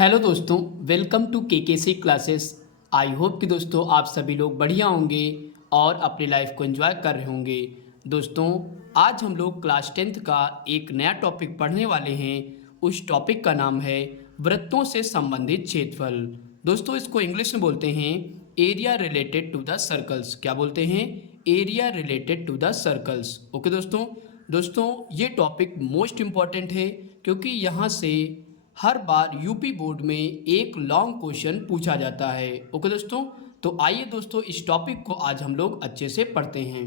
Hello दोस्तों, welcome to KKC classes. I hope कि दोस्तों आप सभी लोग बढ़िया होंगे और अपनी लाइफ को एंजॉय कर रहे होंगे। दोस्तों, आज हम लोग क्लास 10th का एक नया टॉपिक पढ़ने वाले हैं। उस टॉपिक का नाम है वृत्तों से संबंधित क्षेत्रफल। दोस्तों, इसको इंग्लिश में बोलते हैं area related to the circles. क्या बोलते हैं? Area related to the circles. Okay दोस्तों, ये टॉपिक मोस्ट इम्पॉर्टेंट है क्योंकि यहाँ से हर बार यूपी बोर्ड में एक लॉन्ग क्वेश्चन पूछा जाता है। ओके दोस्तों, तो आइए दोस्तों इस टॉपिक को आज हम लोग अच्छे से पढ़ते हैं।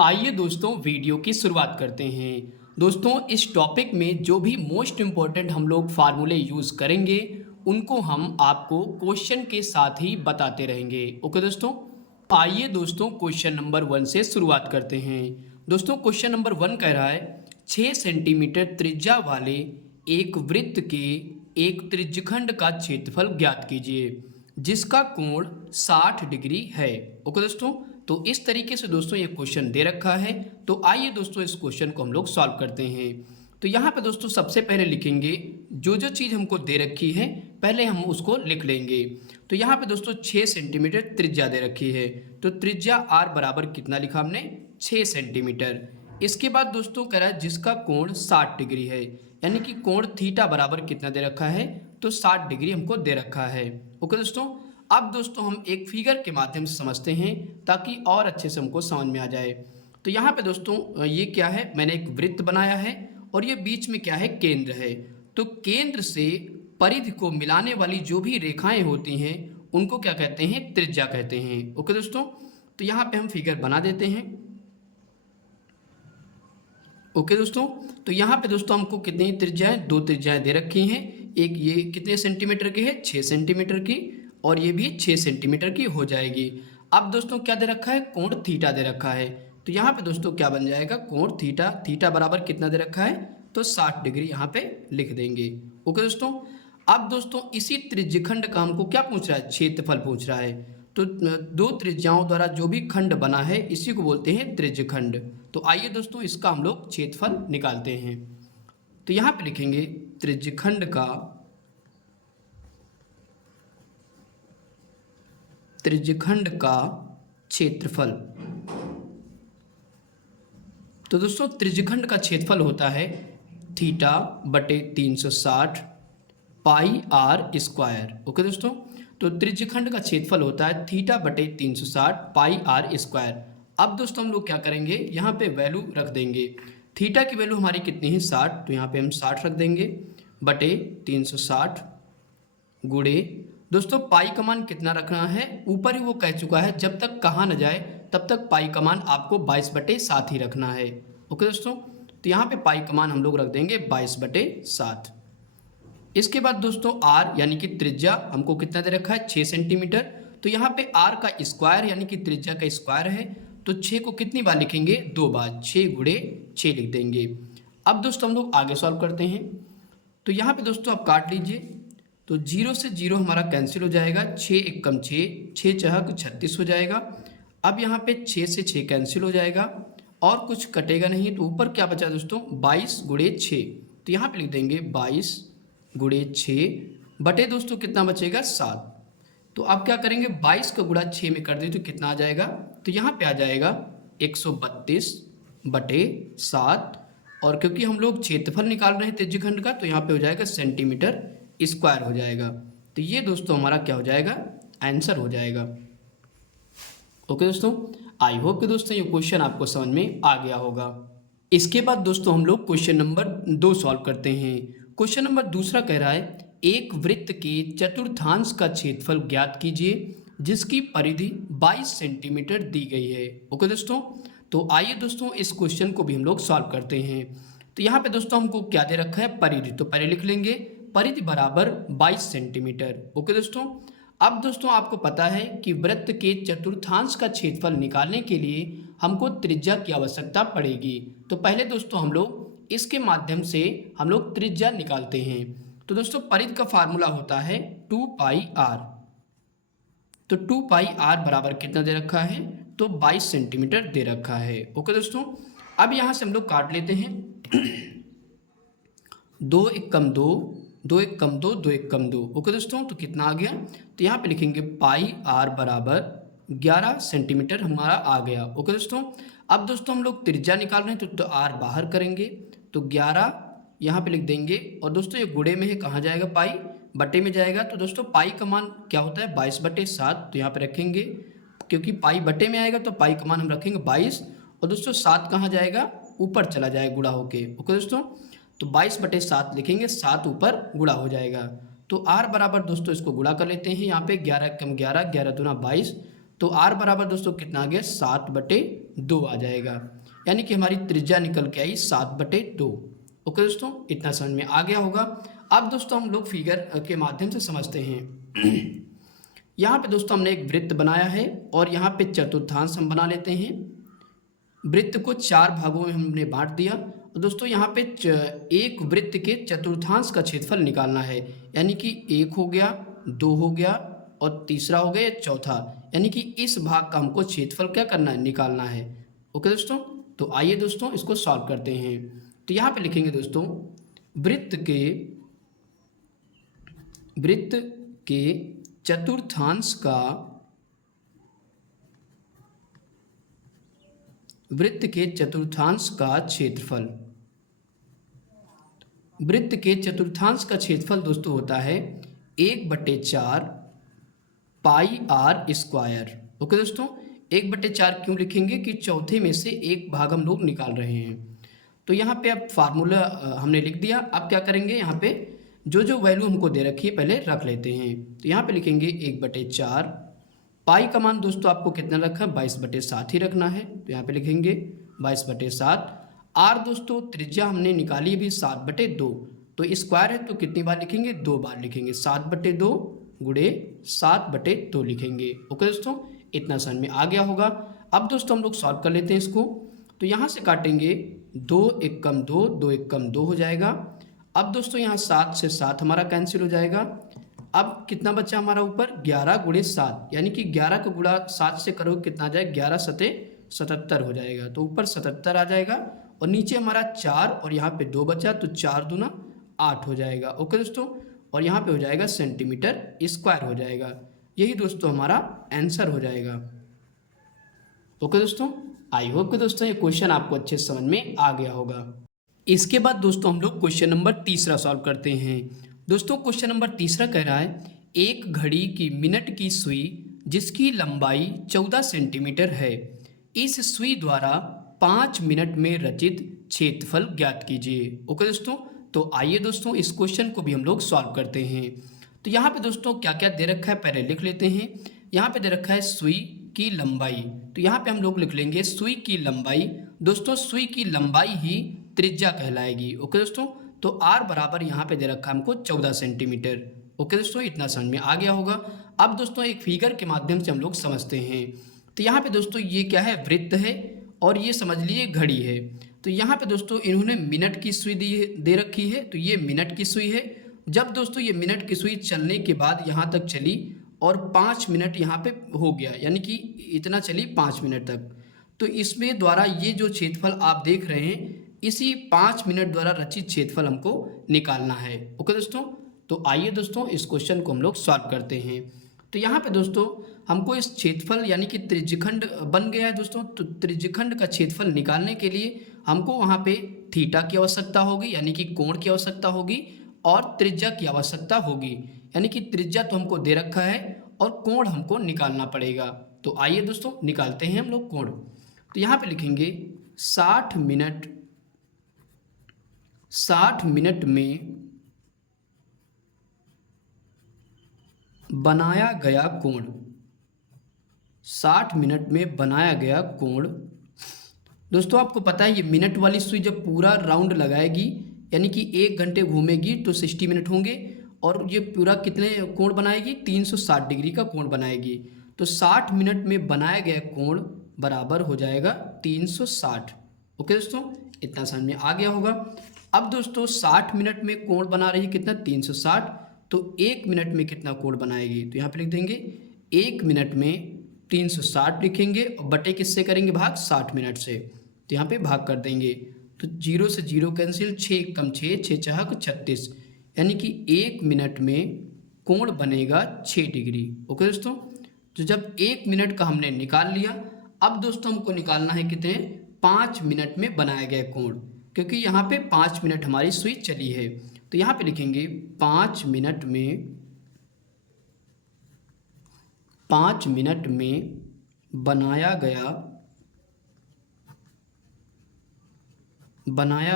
आइए दोस्तों वीडियो की शुरुआत करते हैं। दोस्तों, इस टॉपिक में जो भी मोस्ट इम्पॉर्टेंट हम लोग फार्मूले यूज़ करेंगे उनको हम आपको क्वेश्चन के साथ ही बताते रहेंगे। ओके दोस्तों, आइए दोस्तों क्वेश्चन नंबर 1 से शुरुआत करते हैं। दोस्तों, क्वेश्चन नंबर 1 कह रहा है 6 सेंटीमीटर त्रिज्या वाले एक वृत्त के एक त्रिज्यखंड का क्षेत्रफल ज्ञात कीजिए जिसका कोण 60 डिग्री है। ओके दोस्तों, तो इस तरीके से दोस्तों ये क्वेश्चन दे रखा है। तो आइए दोस्तों इस क्वेश्चन को हम लोग सॉल्व करते हैं। तो यहाँ पे दोस्तों सबसे पहले लिखेंगे जो चीज़ हमको दे रखी है पहले हम उसको लिख लेंगे। तो यहाँ पे दोस्तों 6 सेंटीमीटर त्रिज्या दे रखी है, तो त्रिज्या r बराबर कितना लिखा हमने? 6 सेंटीमीटर। इसके बाद दोस्तों कह रहा है जिसका कोण 60 डिग्री है, यानी कि कोण थीटा बराबर कितना दे रखा है? तो 60 डिग्री हमको दे रखा है। ओके दोस्तों, अब दोस्तों हम एक फिगर के माध्यम से समझते हैं ताकि और अच्छे से हमको समझ में आ जाए। तो यहाँ पे दोस्तों ये क्या है? मैंने एक वृत्त बनाया है और ये बीच में क्या है? केंद्र है। तो केंद्र से परिधि को मिलाने वाली जो भी रेखाएं होती हैं उनको क्या कहते हैं? त्रिज्या कहते हैं। ओके दोस्तों, तो यहाँ पे हम फिगर बना देते हैं। ओके दोस्तों, तो यहाँ पे दोस्तों हमको कितनी त्रिज्याएं? 2 त्रिज्याएं दे रखी हैं। एक ये कितने सेंटीमीटर की है? 6 सेंटीमीटर की, और ये भी 6 सेंटीमीटर की हो जाएगी। अब दोस्तों क्या दे रखा है? कोण थीटा दे रखा है। तो यहाँ पे दोस्तों क्या बन जाएगा? कोण थीटा, थीटा बराबर कितना दे रखा है? तो 60 डिग्री यहाँ पे लिख देंगे। ओके दोस्तों, अब दोस्तों इसी त्रिज्यखंड का हमको क्या पूछ रहा है? क्षेत्रफल पूछ रहा है। तो 2 त्रिज्याओं द्वारा जो भी खंड बना है इसी को बोलते हैं त्रिज्यखंड। तो आइए दोस्तों इसका हम लोग क्षेत्रफल निकालते हैं। तो यहाँ पे लिखेंगे त्रिज्यखंड का क्षेत्रफल। तो दोस्तों त्रिज्यखंड का क्षेत्रफल होता है थीटा बटे 360 पाई आर स्क्वायर। ओके दोस्तों, तो त्रिज्यखंड का क्षेत्रफल होता है थीटा बटे 360 पाई आर स्क्वायर। अब दोस्तों हम लोग क्या करेंगे? यहाँ पे वैल्यू रख देंगे। थीटा की वैल्यू हमारी कितनी है? 60, तो यहाँ पे हम 60 रख देंगे बटे 360 गुणे दोस्तों पाई का मान कितना रखना है? ऊपर ही वो कह चुका है जब तक कहा न जाए तब तक पाई का मान आपको 22/7 ही रखना है। ओके दोस्तों, तो यहाँ पे पाई का मान हम लोग रख देंगे 22/7। इसके बाद दोस्तों r यानी कि त्रिज्या हमको कितना दे रखा है? 6 सेंटीमीटर। तो यहाँ पे r का स्क्वायर यानी कि त्रिज्या का स्क्वायर है, तो 6 को कितनी बार लिखेंगे? 2 बार, 6 गुणे 6 लिख देंगे। अब दोस्तों हम लोग आगे सॉल्व करते हैं। तो यहाँ पे दोस्तों आप काट लीजिए, तो 0 से 0 हमारा कैंसिल हो जाएगा। 6 एकम 6, 6 चहक 36 हो जाएगा। अब यहाँ पे 6 से 6 कैंसिल हो जाएगा और कुछ कटेगा नहीं, तो ऊपर क्या बचा दोस्तों? 22 गुणे 6। तो यहाँ पे लिख देंगे 22 गुणे 6 बटे दोस्तों कितना बचेगा? 7। तो आप क्या करेंगे? 22 का गुणा 6 में कर दें तो कितना आ जाएगा? तो यहाँ पे आ जाएगा 132 बटे 7। और क्योंकि हम लोग क्षेत्रफल निकाल रहे हैं त्रिज्यखंड का, तो यहाँ पे हो जाएगा सेंटीमीटर स्क्वायर हो जाएगा। तो ये दोस्तों हमारा क्या हो जाएगा? आंसर हो जाएगा। ओके दोस्तों, आई होप कि दोस्तों ये क्वेश्चन आपको समझ में आ गया होगा। इसके बाद दोस्तों हम लोग क्वेश्चन नंबर 2 सॉल्व करते हैं। क्वेश्चन नंबर दूसरा कह रहा है एक वृत्त के चतुर्थांश का क्षेत्रफल ज्ञात कीजिए जिसकी परिधि 22 सेंटीमीटर दी गई है। ओके दोस्तों, तो आइए दोस्तों इस क्वेश्चन को भी हम लोग सॉल्व करते हैं। तो यहाँ पे दोस्तों हमको क्या दे रखा है? परिधि। तो पहले लिख लेंगे परिधि बराबर 22 सेंटीमीटर। ओके दोस्तों, अब दोस्तों आपको पता है कि वृत्त के चतुर्थांश का क्षेत्रफल निकालने के लिए हमको त्रिज्या की आवश्यकता पड़ेगी। तो पहले दोस्तों हम लोग इसके माध्यम से हम लोग त्रिज्या निकालते हैं। तो दोस्तों परिधि का फार्मूला होता है 2 पाई आर। तो 2 पाई आर बराबर कितना दे रखा है? तो 22 सेंटीमीटर दे रखा है। ओके दोस्तों, अब यहाँ से हम लोग काट लेते हैं। 2 एकम 2, 2 एक कम 2, 2 एक कम 2। ओके दोस्तों, तो कितना आ गया? तो यहाँ पे लिखेंगे पाई आर बराबर 11 सेंटीमीटर हमारा आ गया। ओके दोस्तों, अब दोस्तों हम लोग त्रिज्या निकाल रहे हैं तो आर बाहर करेंगे, तो 11 यहाँ पे लिख देंगे। और दोस्तों ये गुणे में है, कहाँ जाएगा? पाई बटे में जाएगा। तो दोस्तों पाई का मान क्या होता है? 22/7। तो यहाँ पे रखेंगे, क्योंकि पाई बटे में आएगा तो पाई का मान हम रखेंगे 22। और दोस्तों 7 कहाँ जाएगा? ऊपर चला जाएगा गुणा होके। ओके दोस्तों, तो 22/7 लिखेंगे, 7 ऊपर गुणा हो जाएगा। तो आर बराबर दोस्तों इसको गुणा कर लेते हैं, यहाँ पे 11 कम 11, 11 दूना 22। तो आर बराबर दोस्तों कितना आ गया? 7/2 आ जाएगा, यानी कि हमारी त्रिज्या निकल के आई 7/2। ओके दोस्तों, इतना समझ में आ गया होगा। अब दोस्तों हम लोग फिगर के माध्यम से समझते हैं। यहाँ पे दोस्तों हमने एक वृत्त बनाया है और यहाँ पे चतुर्थांश हम बना लेते हैं। वृत्त को 4 भागों में हमने बांट दिया। और दोस्तों यहाँ पे एक वृत्त के चतुर्थांश का क्षेत्रफल निकालना है, यानी कि 1 हो गया, 2 हो गया और तीसरा हो गया चौथा, यानी कि इस भाग का हमको क्षेत्रफल क्या करना है? निकालना है। ओके दोस्तों, तो आइए दोस्तों इसको सॉल्व करते हैं। तो यहाँ पे लिखेंगे दोस्तों वृत्त के चतुर्थांश का क्षेत्रफल। वृत्त के चतुर्थांश का क्षेत्रफल दोस्तों होता है 1/4 पाई आर स्क्वायर। ओके दोस्तों, 1/4 क्यों लिखेंगे? कि चौथे में से एक भाग हम लोग निकाल रहे हैं। तो यहाँ पे अब फार्मूला हमने लिख दिया। अब क्या करेंगे? यहाँ पे जो वैल्यू हमको दे रखी है पहले रख लेते हैं। तो यहाँ पे लिखेंगे 1/4, पाई का मान दोस्तों आपको कितना रखा है? 22/7 ही रखना है। तो यहाँ पे लिखेंगे 22/7। आर दोस्तों त्रिज्या हमने निकाली भी 7/2, तो स्क्वायर है तो कितनी बार लिखेंगे? 2 बार लिखेंगे, 7/2 गुणे 7/2 लिखेंगे। ओके दोस्तों, इतना समझ में आ गया होगा। अब दोस्तों हम लोग सॉल्व कर लेते हैं इसको। तो यहाँ से काटेंगे, 2 एक कम 2, 2 एक कम 2 हो जाएगा। अब दोस्तों यहाँ 7 से 7 हमारा कैंसिल हो जाएगा। अब कितना बचा हमारा ऊपर? 11 गुणे 7, यानी कि 11 का गुणा 7 से करो कितना आ जाएगा? 11 सते 77 हो जाएगा। तो ऊपर 77 आ जाएगा और नीचे हमारा 4 और यहाँ पे 2 बचा, तो 4 दूना 8 हो जाएगा। ओके दोस्तों, और यहाँ पे हो जाएगा सेंटीमीटर स्क्वायर हो जाएगा। यही दोस्तों हमारा आंसर हो जाएगा। ओके दोस्तों, आई होप कि दोस्तों ये क्वेश्चन आपको अच्छे समझ में आ गया होगा। इसके बाद दोस्तों हम लोग क्वेश्चन नंबर 3 सॉल्व करते हैं। दोस्तों क्वेश्चन नंबर 3 कह रहा है, एक घड़ी की मिनट की सुई जिसकी लंबाई 14 सेंटीमीटर है, इस सुई द्वारा 5 मिनट में रचित क्षेत्रफल ज्ञात कीजिए। ओके दोस्तों, तो आइए दोस्तों इस क्वेश्चन को भी हम लोग सॉल्व करते हैं। तो यहाँ पे दोस्तों क्या क्या दे रखा है पहले लिख लेते हैं। यहाँ पे दे रखा है सुई की लंबाई, तो यहाँ पे हम लोग लिख लेंगे सुई की लंबाई। दोस्तों सुई की लंबाई ही त्रिज्या कहलाएगी। ओके दोस्तों, तो आर बराबर यहाँ पे दे रखा है हमको 14 सेंटीमीटर। ओके दोस्तों, इतना समझ में आ गया होगा। अब दोस्तों एक फिगर के माध्यम से हम लोग समझते हैं। तो यहाँ पे दोस्तों ये क्या है? वृत्त है और ये समझ लिए घड़ी है। तो यहाँ पे दोस्तों इन्होंने मिनट की सुई दे रखी है, तो ये मिनट की सुई है। जब दोस्तों ये मिनट की सुई चलने के बाद यहाँ तक चली और 5 मिनट यहाँ पे हो गया, यानी कि इतना चली 5 मिनट तक, तो इसमें द्वारा ये जो क्षेत्रफल आप देख रहे हैं, इसी 5 मिनट द्वारा रचित क्षेत्रफल हमको निकालना है। ओके दोस्तों, तो आइए दोस्तों इस क्वेश्चन को हम लोग सॉल्व करते हैं। तो यहाँ पे दोस्तों हमको इस क्षेत्रफल यानी कि त्रिज्यखंड बन गया है दोस्तों। तो त्रिज्यखंड का क्षेत्रफल निकालने के लिए हमको वहाँ पे थीटा की आवश्यकता होगी, यानी कि कोण की आवश्यकता होगी, और त्रिज्या की आवश्यकता होगी, यानी कि त्रिज्या तो हमको दे रखा है और कोण हमको निकालना पड़ेगा। तो आइए दोस्तों निकालते हैं हम लोग कोण। तो यहाँ पे लिखेंगे 60 मिनट में बनाया गया कोण। 60 मिनट में बनाया गया कोण। दोस्तों आपको पता है ये मिनट वाली सुई जब पूरा राउंड लगाएगी, यानी कि 1 घंटे घूमेगी तो 60 मिनट होंगे, और ये पूरा कितने कोण बनाएगी? 360 डिग्री का कोण बनाएगी। तो 60 मिनट में बनाया गया कोण बराबर हो जाएगा 360। ओके दोस्तों, इतना समझ में आ गया होगा। अब दोस्तों 60 मिनट में कोण बना रही है कितना? 360। तो 1 मिनट में कितना कोण बनाएगी? तो यहाँ पे लिख देंगे 1 मिनट में 360 लिखेंगे और बटे किससे करेंगे? भाग 60 मिनट से। तो यहाँ पे भाग कर देंगे, तो 0 से 0 कैंसिल, 6 कम 6, 6 चाहक 36, यानी कि 1 मिनट में कोण बनेगा 6 डिग्री। ओके दोस्तों, तो जब 1 मिनट का हमने निकाल लिया, अब दोस्तों हमको निकालना है कितने 5 मिनट में बनाया गया कोण, क्योंकि यहाँ पे 5 मिनट हमारी सुई चली है। तो यहाँ पे लिखेंगे 5 मिनट में बनाया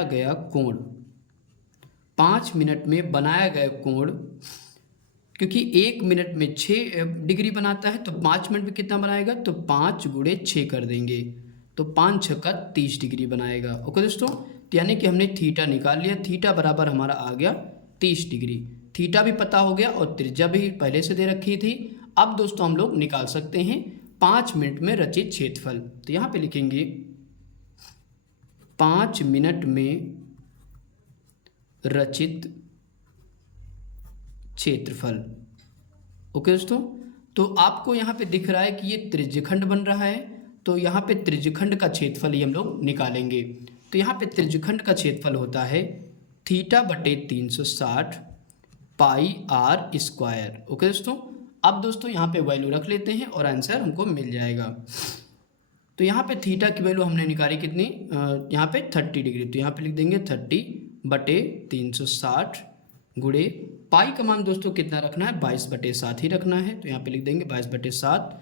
गया कोण, 5 मिनट में बनाया गया कोण, क्योंकि 1 मिनट में 6 डिग्री बनाता है, तो 5 मिनट में कितना बनाएगा, तो 5 गुणे 6 कर देंगे, तो 5 छक्का 30 डिग्री बनाएगा। ओके दोस्तों, तो यानी कि हमने थीटा निकाल लिया, थीटा बराबर हमारा आ गया 30 डिग्री। थीटा भी पता हो गया और त्रिज्या भी पहले से दे रखी थी। अब दोस्तों हम लोग निकाल सकते हैं 5 मिनट में रचित क्षेत्रफल। तो यहाँ पे लिखेंगे 5 मिनट में रचित क्षेत्रफल। ओके दोस्तों, तो आपको यहाँ पे दिख रहा है कि ये त्रिज्यखंड बन रहा है, तो यहाँ पे त्रिज्यखंड का क्षेत्रफल ही हम लोग निकालेंगे। तो यहाँ पे त्रिज्यखंड का क्षेत्रफल होता है थीटा बटे 360 पाई आर स्क्वायर। ओके दोस्तों, अब दोस्तों यहाँ पे वैल्यू रख लेते हैं और आंसर हमको मिल जाएगा। तो यहाँ पे थीटा की वैल्यू हमने निकाली कितनी, यहाँ पे 30 डिग्री, तो यहाँ पे लिख देंगे 30 बटे 360 गुणे पाई का मान दोस्तों कितना रखना है, 22/7 ही रखना है, तो यहाँ पे लिख देंगे 22/7।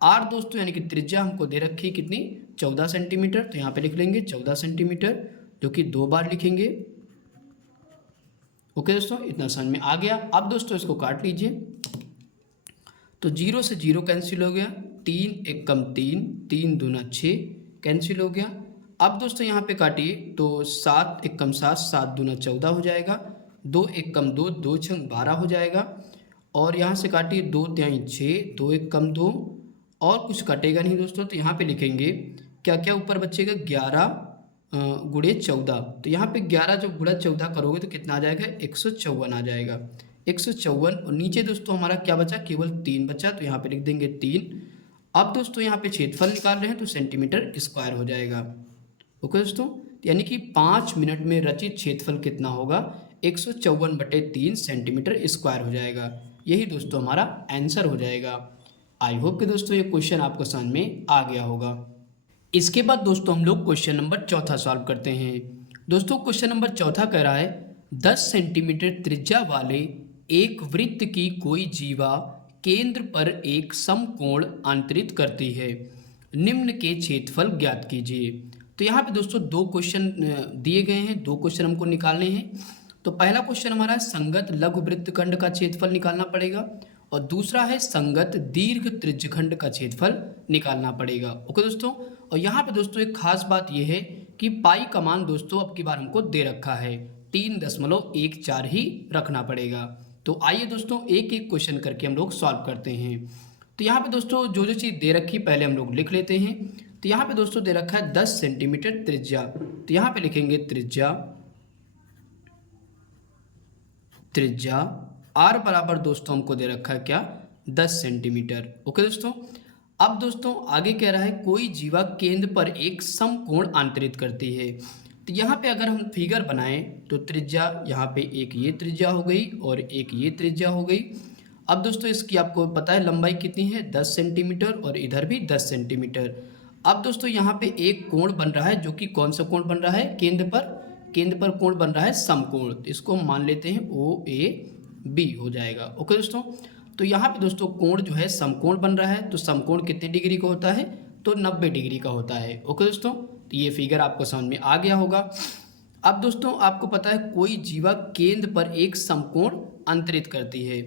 आर दोस्तों यानी कि त्रिज्या हमको दे रखी है कितनी 14 सेंटीमीटर, तो यहाँ पे लिख लेंगे 14 सेंटीमीटर, जो कि 2 बार लिखेंगे। ओके दोस्तों, इतना समझ में आ गया। अब दोस्तों इसको काट लीजिए, तो 0 से 0 कैंसिल हो गया, 3 1 कम 3, 3 दूना 6 कैंसिल हो गया। अब दोस्तों यहाँ पे काटिए, तो 7 1 कम 7, 7 दूना 14 हो जाएगा, 2 1 कम 2, 2 छंग 12 हो जाएगा। और यहाँ से काटिए 2 तिहाई 6, 2 1 कम 2, और कुछ कटेगा नहीं दोस्तों, तो यहाँ पे लिखेंगे क्या क्या ऊपर बचेगा 11 गुणे 14, तो यहाँ पे 11 जब गुणा 14 करोगे तो कितना आ जाएगा 154 आ जाएगा, 154। और नीचे दोस्तों हमारा क्या बचा, केवल 3 बचा, तो यहाँ पे लिख देंगे 3। अब दोस्तों यहाँ पे क्षेत्रफल निकाल रहे हैं तो सेंटीमीटर स्क्वायर हो जाएगा। ओके दोस्तों, यानी कि 5 मिनट में रचित क्षेत्रफल कितना होगा 154/3 सेंटीमीटर स्क्वायर हो जाएगा। यही दोस्तों हमारा आंसर हो जाएगा। आई होप कि दोस्तों ये क्वेश्चन आपको समझ में आ गया होगा। इसके बाद दोस्तों हम लोग क्वेश्चन नंबर 4 सॉल्व करते हैं। दोस्तों क्वेश्चन नंबर 4 कह रहा है 10 सेंटीमीटर त्रिज्या वाले एक वृत्त की कोई जीवा केंद्र पर एक समकोण अंतरित करती है, निम्न के क्षेत्रफल ज्ञात कीजिए। तो यहाँ पे दोस्तों 2 क्वेश्चन दिए गए हैं, 2 क्वेश्चन हमको निकालने हैं। तो पहला क्वेश्चन हमारा संगत लघु वृत्तखंड का क्षेत्रफल निकालना पड़ेगा, और दूसरा है संगत दीर्घ त्रिज्यखंड का क्षेत्रफल निकालना पड़ेगा। ओके दोस्तों, और यहाँ पे दोस्तों एक खास बात यह है कि पाई का मान दोस्तों अब की बार हमको दे रखा है 3.14 ही रखना पड़ेगा। तो आइए दोस्तों एक एक क्वेश्चन करके हम लोग सॉल्व करते हैं। तो यहाँ पे दोस्तों जो जो चीज़ दे रखी पहले हम लोग लिख लेते हैं। तो यहाँ पे दोस्तों दे रखा है 10 सेंटीमीटर त्रिज्या, तो यहाँ पे लिखेंगे त्रिज्या आर बराबर दोस्तों हमको दे रखा है क्या 10 सेंटीमीटर। ओके दोस्तों, अब दोस्तों आगे कह रहा है कोई जीवा केंद्र पर एक समकोण अंतरित करती है। तो यहाँ पे अगर हम फिगर बनाएं तो त्रिज्या यहाँ पे एक ये त्रिज्या हो गई और एक ये त्रिज्या हो गई। अब दोस्तों इसकी आपको पता है लंबाई कितनी है 10 सेंटीमीटर, और इधर भी 10 सेंटीमीटर। अब दोस्तों यहाँ पे एक कोण बन रहा है, जो कि कौन सा कोण बन रहा है केंद्र पर कोण बन रहा है समकोण, तो इसको हम मान लेते हैं OAB हो जाएगा। ओके दोस्तों, तो यहाँ पे दोस्तों कोण जो है समकोण बन रहा है, तो समकोण कितने डिग्री का होता है, तो 90 डिग्री का होता है। ओके दोस्तों, तो ये फिगर आपको समझ में आ गया होगा। अब दोस्तों आपको पता है कोई जीवा केंद्र पर एक समकोण अंतरित करती है,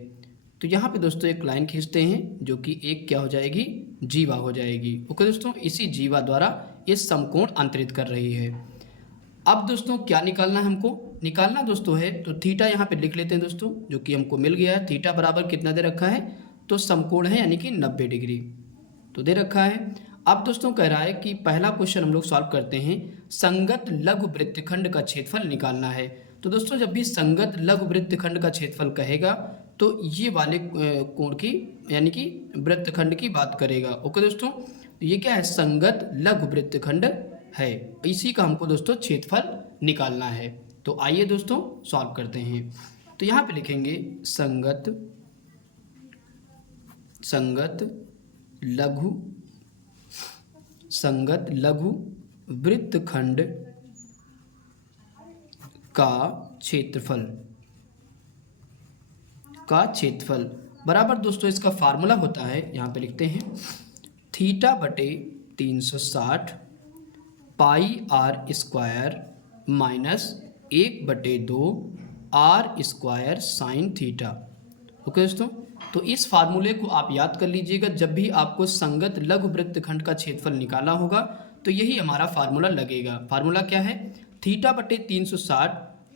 तो यहाँ पे दोस्तों एक लाइन खींचते हैं जो कि एक क्या हो जाएगी जीवा हो जाएगी। ओके दोस्तों, इसी जीवा द्वारा ये समकोण अंतरित कर रही है। अब दोस्तों क्या निकालना है हमको, निकालना दोस्तों है तो थीटा यहाँ पे लिख लेते हैं दोस्तों, जो कि हमको मिल गया है। थीटा बराबर कितना दे रखा है, तो समकोण है यानी कि 90 डिग्री तो दे रखा है। अब दोस्तों कह रहा है कि पहला क्वेश्चन हम लोग सॉल्व करते हैं, संगत लघु वृत्तखंड का क्षेत्रफल निकालना है। तो दोस्तों जब भी संगत लघु वृत्तखंड का क्षेत्रफल कहेगा तो ये वाले कोण की यानी कि वृत्तखंड की बात करेगा। ओके दोस्तों, ये क्या है संगत लघु वृत्तखंड है, इसी का हमको दोस्तों क्षेत्रफल निकालना है। तो आइए दोस्तों सॉल्व करते हैं। तो तो यहाँ पे लिखेंगे संगत लघु वृत्तखंड का क्षेत्रफल बराबर दोस्तों इसका फार्मूला होता है, यहाँ पे लिखते हैं थीटा बटे 360 pi are square minus 1/2 are square sine theta. Okay दोस्तों, तो इस फार्मूले को आप याद कर लीजिएगा, जब भी आपको संगत लघु वृत्तखंड का क्षेत्रफल निकालना होगा तो यही हमारा फार्मूला लगेगा। फार्मूला क्या है? थीटा बटे 360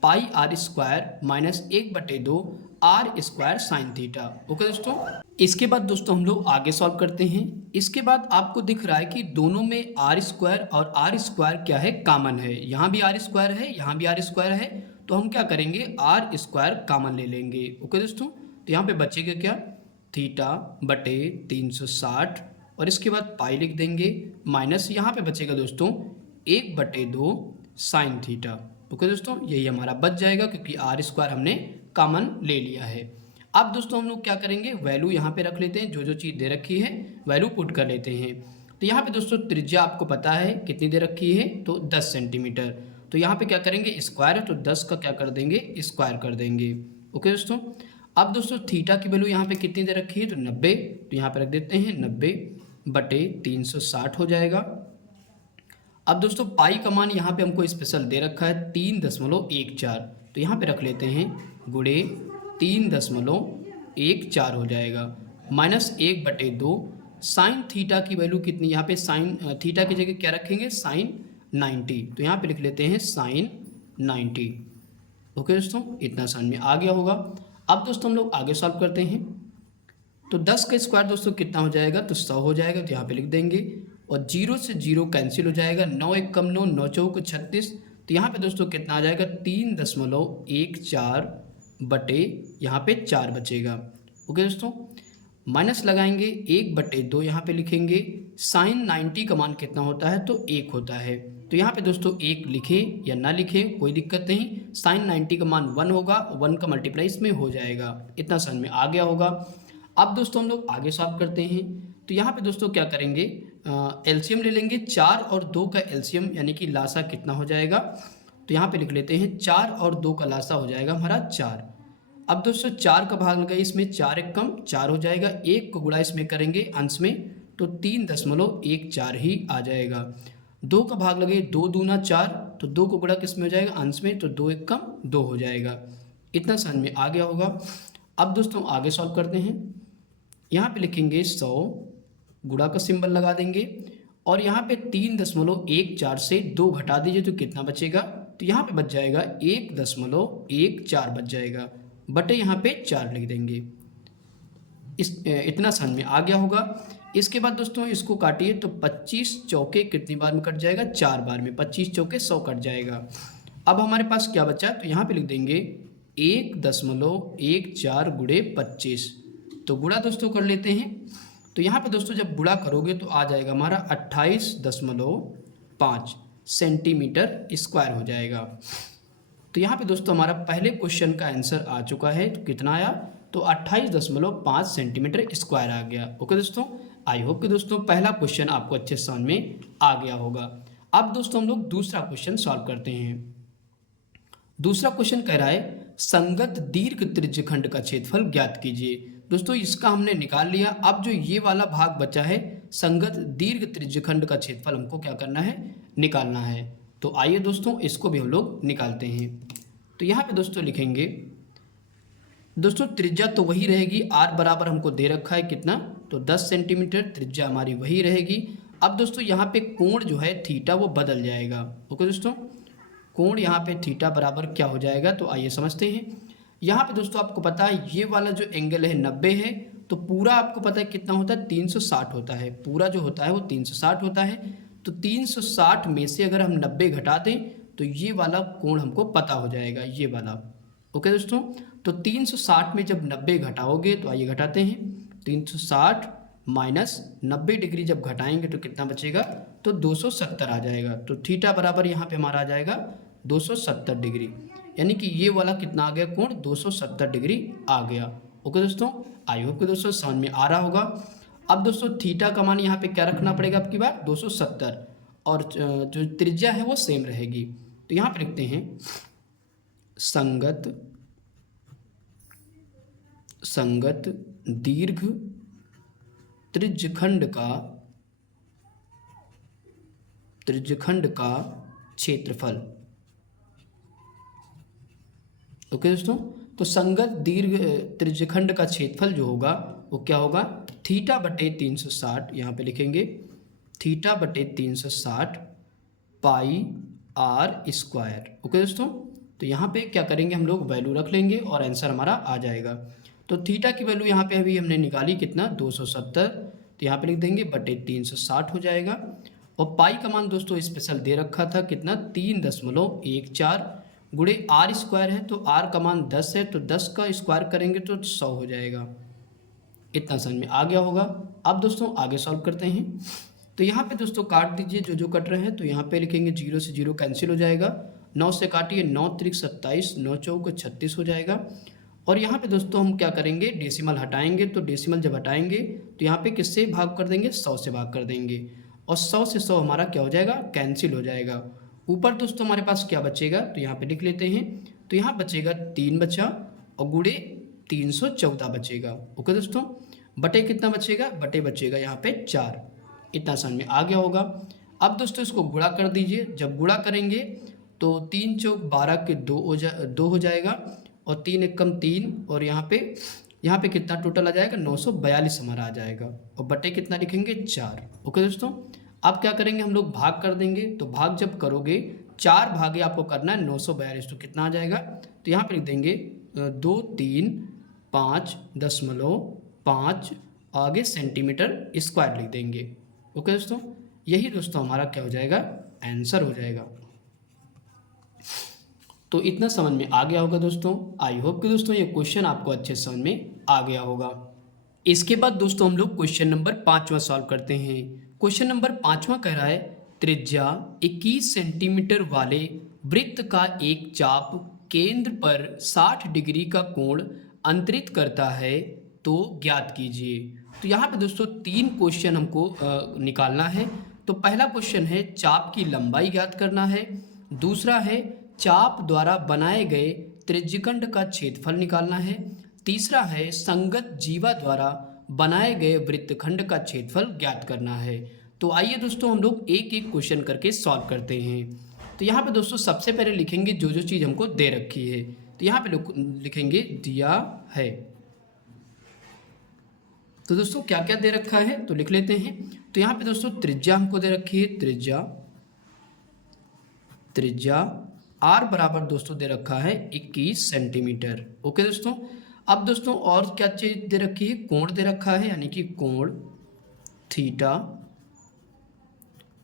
pi are square minus 1/2 are square sine theta. Okay दोस्तों, इसके बाद दोस्तों हम लोग आगे सॉल्व करते हैं। इसके बाद आपको दिख रहा है कि दोनों में आर स्क्वायर और आर स्क्वायर क्या है? कॉमन है। यहाँ भी आर स्क्वायर है, यहाँ भी आर स्क्वायर है, तो हम क्या करेंगे? आर स्क्वायर कॉमन ले लेंगे। ओके दोस्तों, तो यहाँ पे बचेगा क्या? थीटा बटे 360 और इसके बाद पाई लिख देंगे माइनस यहाँ पे बचेगा दोस्तों 1/2 साइन थीटा। ओके दोस्तों, यही हमारा बच जाएगा क्योंकि आर स्क्वायर हमने कॉमन ले लिया है। अब दोस्तों हम लोग क्या करेंगे? वैल्यू यहाँ पे रख लेते हैं, जो जो चीज़ दे रखी है वैल्यू पुट कर लेते हैं। तो यहाँ पे दोस्तों त्रिज्या आपको पता है कितनी दे रखी है, तो 10 सेंटीमीटर। तो यहाँ पे क्या करेंगे? स्क्वायर है तो 10 का क्या कर देंगे? स्क्वायर कर देंगे। ओके दोस्तों, अब दोस्तों थीटा की वैल्यू यहाँ पे कितनी दे रखी है? तो 90। तो यहाँ पे रख देते हैं 90/360 हो जाएगा। अब दोस्तों पाई का मान यहाँ पे हमको स्पेशल दे रखा है 3.14, तो यहाँ पे रख लेते हैं गुणे 3.14 हो जाएगा माइनस 1/2 साइन थीटा की वैल्यू कितनी? यहाँ पे साइन थीटा की जगह क्या रखेंगे? साइन 90, तो यहाँ पे लिख लेते हैं साइन 90। ओके दोस्तों, इतना समझ में आ गया होगा। अब दोस्तों हम लोग आगे सॉल्व करते हैं। तो 10 का स्क्वायर दोस्तों कितना हो जाएगा? तो 100 हो जाएगा, तो यहाँ पे लिख देंगे और 0 से 0 कैंसिल हो जाएगा, 9 1 कम 9, 9 चौक 36। तो यहाँ पे दोस्तों कितना आ जाएगा? 3.14 बटे यहाँ पे 4 बचेगा। ओके दोस्तों, माइनस लगाएंगे 1/2 यहाँ पे लिखेंगे। साइन 90 का मान कितना होता है? तो 1 होता है। तो यहाँ पे दोस्तों 1 लिखें या ना लिखें कोई दिक्कत नहीं, साइन 90 का मान 1 होगा, 1 का मल्टीप्लाई इसमें हो जाएगा। इतना समझ में आ गया होगा। अब दोस्तों हम लोग आगे सॉल्व करते हैं। तो यहाँ पे दोस्तों क्या करेंगे? एलसीएम ले लेंगे, 4 और 2 का एलसीएम यानी कि लासा कितना हो जाएगा? तो यहाँ पे लिख लेते हैं 4 और 2 का लासा हो जाएगा हमारा 4। अब दोस्तों 4 का भाग लगाइए इसमें, 4 1 कम 4 हो जाएगा, 1 को गुणा इसमें करेंगे अंश में तो 3.14 ही आ जाएगा। 2 का भाग लगे 2 दूना 4, तो 2 को गुणा किस में हो जाएगा? अंश में, तो 2 1 कम 2 हो जाएगा। इतना समझ में आ गया होगा। अब दोस्तों आगे सॉल्व करते हैं। यहाँ पे लिखेंगे 100, गुणा का सिंबल लगा देंगे और यहाँ पे 3.14 से 2 घटा दीजिए तो कितना बचेगा? तो यहाँ पे बच जाएगा 1.14 बच जाएगा, बटे यहाँ पे 4 लिख देंगे। इतना समझ में आ गया होगा। इसके बाद दोस्तों इसको काटिए तो 25 चौके कितनी बार में कट जाएगा? 4 बार में, 25 चौके 100 कट जाएगा। अब हमारे पास क्या बचा? तो यहाँ पे लिख देंगे 1.14 गुणे 25, तो गुणा दोस्तों कर लेते हैं। तो यहाँ पे दोस्तों जब गुणा करोगे तो आ जाएगा हमारा 28.5 सेंटीमीटर स्क्वायर हो जाएगा। तो यहाँ पे दोस्तों हमारा पहले क्वेश्चन का आंसर आ चुका है। तो कितना आया? तो 28.5 सेंटीमीटर स्क्वायर आ गया। ओके दोस्तों, आई होप कि दोस्तों पहला क्वेश्चन आपको अच्छे समझ में आ गया होगा। अब दोस्तों हम लोग दूसरा क्वेश्चन सॉल्व करते हैं। दूसरा क्वेश्चन कह रहा है संगत दीर्घ त्रिज्यखंड का क्षेत्रफल ज्ञात कीजिए। दोस्तों इसका हमने निकाल लिया। अब जो ये वाला भाग बचा है संगत दीर्घ त्रिज्यखंड का क्षेत्रफल हमको क्या करना है? निकालना है। तो आइए दोस्तों इसको भी हम लोग निकालते हैं। तो यहाँ पे दोस्तों लिखेंगे, दोस्तों त्रिज्या तो वही रहेगी, आर बराबर हमको दे रखा है कितना? तो 10 सेंटीमीटर, त्रिज्या हमारी वही रहेगी। अब दोस्तों यहाँ पे कोण जो है थीटा वो बदल जाएगा। ओके दोस्तों, कोण यहाँ पे थीटा बराबर क्या हो जाएगा? तो आइए समझते हैं। यहाँ पे दोस्तों आपको पता है ये वाला जो एंगल है 90 है, तो पूरा आपको पता है कितना होता है? 360 होता है। पूरा जो होता है वो 360 होता है। तो 360 में से अगर हम 90 घटा दें तो ये वाला कोण हमको पता हो जाएगा, ये वाला। ओके दोस्तों, तो 360 में जब 90 घटाओगे तो आइए घटाते हैं। 360 माइनस 90 डिग्री जब घटाएंगे तो कितना बचेगा? तो 270 आ जाएगा। तो थीटा बराबर यहाँ पे हमारा आ जाएगा 270 डिग्री। यानी कि ये वाला कितना आ गया कोण 270 डिग्री आ गया। ओके दोस्तों, आई होप कि दोस्तों समझ में आ रहा होगा। अब दोस्तों थीटा का मान यहाँ पे क्या रखना पड़ेगा आपकी बार 270, और जो त्रिज्या है वो सेम रहेगी। तो यहाँ पे लिखते हैं संगत दीर्घ त्रिज्यखंड का क्षेत्रफल। ओके दोस्तों, तो संगत दीर्घ त्रिज्यखंड का क्षेत्रफल जो होगा वो क्या होगा थीटा बटे 360, यहाँ पे लिखेंगे थीटा बटे 360 पाई आर स्क्वायर। ओके दोस्तों, तो यहाँ पे क्या करेंगे हम लोग वैल्यू रख लेंगे और आंसर हमारा आ जाएगा। तो थीटा की वैल्यू यहाँ पे अभी हमने निकाली कितना 270, तो यहाँ पे लिख देंगे बटे 360 हो जाएगा। और पाई का मान दोस्तों स्पेशल दे रखा था कितना 3.14 गुणे आर स्क्वायर है, तो आर का मान 10 है, तो 10 का स्क्वायर करेंगे तो 100 हो जाएगा। इतना समझ में आ गया होगा। अब दोस्तों आगे सॉल्व करते हैं। तो यहाँ पे दोस्तों काट दीजिए जो जो कट रहे हैं। तो यहाँ पे लिखेंगे 0 से 0 कैंसिल हो जाएगा, 9 से काटिए 9 त्रिक 27, 9 चौक 36 हो जाएगा। और यहाँ पे दोस्तों हम क्या करेंगे डेसिमल हटाएंगे, तो डेसिमल जब हटाएंगे तो यहाँ पे किससे भाग कर देंगे 100 से भाग कर देंगे, और 100 से 100 हमारा क्या हो जाएगा कैंसिल हो जाएगा। ऊपर दोस्तों हमारे पास क्या बचेगा, तो यहाँ पे लिख लेते हैं। तो यहाँ बचेगा 3 बचा और गुणे 314 बचेगा। ओके दोस्तों, बटे कितना बचेगा, बटे बचेगा यहाँ पे 4। इतना समझ में आ गया होगा। अब दोस्तों इसको गुणा कर दीजिए, जब गुणा करेंगे तो 3 चौक 12 के 2 हो जाएगा, और 3 एकम 3, और यहाँ पे कितना टोटल आ जाएगा 942 हमारा आ जाएगा, और बटे कितना लिखेंगे 4। ओके दोस्तों, अब क्या करेंगे हम लोग भाग कर देंगे। तो भाग जब करोगे 4 भागे आपको करना है 942, तो कितना आ जाएगा, तो यहाँ पे लिख देंगे 2 3 5.5 आगे सेंटीमीटर स्क्वायर लिख देंगे। ओके दोस्तों, यही दोस्तों हमारा क्या हो जाएगा आंसर हो जाएगा। तो इतना समझ में आ गया होगा दोस्तों। आई होप कि दोस्तों ये क्वेश्चन आपको अच्छे समझ में आ गया होगा। इसके बाद दोस्तों हम लोग क्वेश्चन नंबर 5वां सॉल्व करते हैं। क्वेश्चन नंबर 5वां कह रहा है त्रिज्या 21 सेंटीमीटर वाले वृत्त का एक चाप केंद्र पर 60 डिग्री का कोण अंतरित करता है, तो ज्ञात कीजिए। तो यहाँ पे दोस्तों 3 क्वेश्चन हमको निकालना है। तो पहला क्वेश्चन है चाप की लंबाई ज्ञात करना है, दूसरा है चाप द्वारा बनाए गए त्रिज्यखंड का क्षेत्रफल निकालना है, तीसरा है संगत जीवा द्वारा बनाए गए वृत्तखंड का क्षेत्रफल ज्ञात करना है। तो आइए दोस्तों हम लोग एक एक क्वेश्चन करके सॉल्व करते हैं। तो यहाँ पे दोस्तों सबसे पहले लिखेंगे जो जो चीज़ हमको दे रखी है। तो यहाँ पे लिखेंगे दिया है। तो दोस्तों क्या क्या दे रखा है तो लिख लेते हैं। तो यहाँ पे दोस्तों त्रिज्या हमको दे रखी है, त्रिज्या आर बराबर दोस्तों दे रखा है 21 सेंटीमीटर। ओके दोस्तों, अब दोस्तों और क्या चीज़ दे रखी है, कोण दे रखा है, यानी कि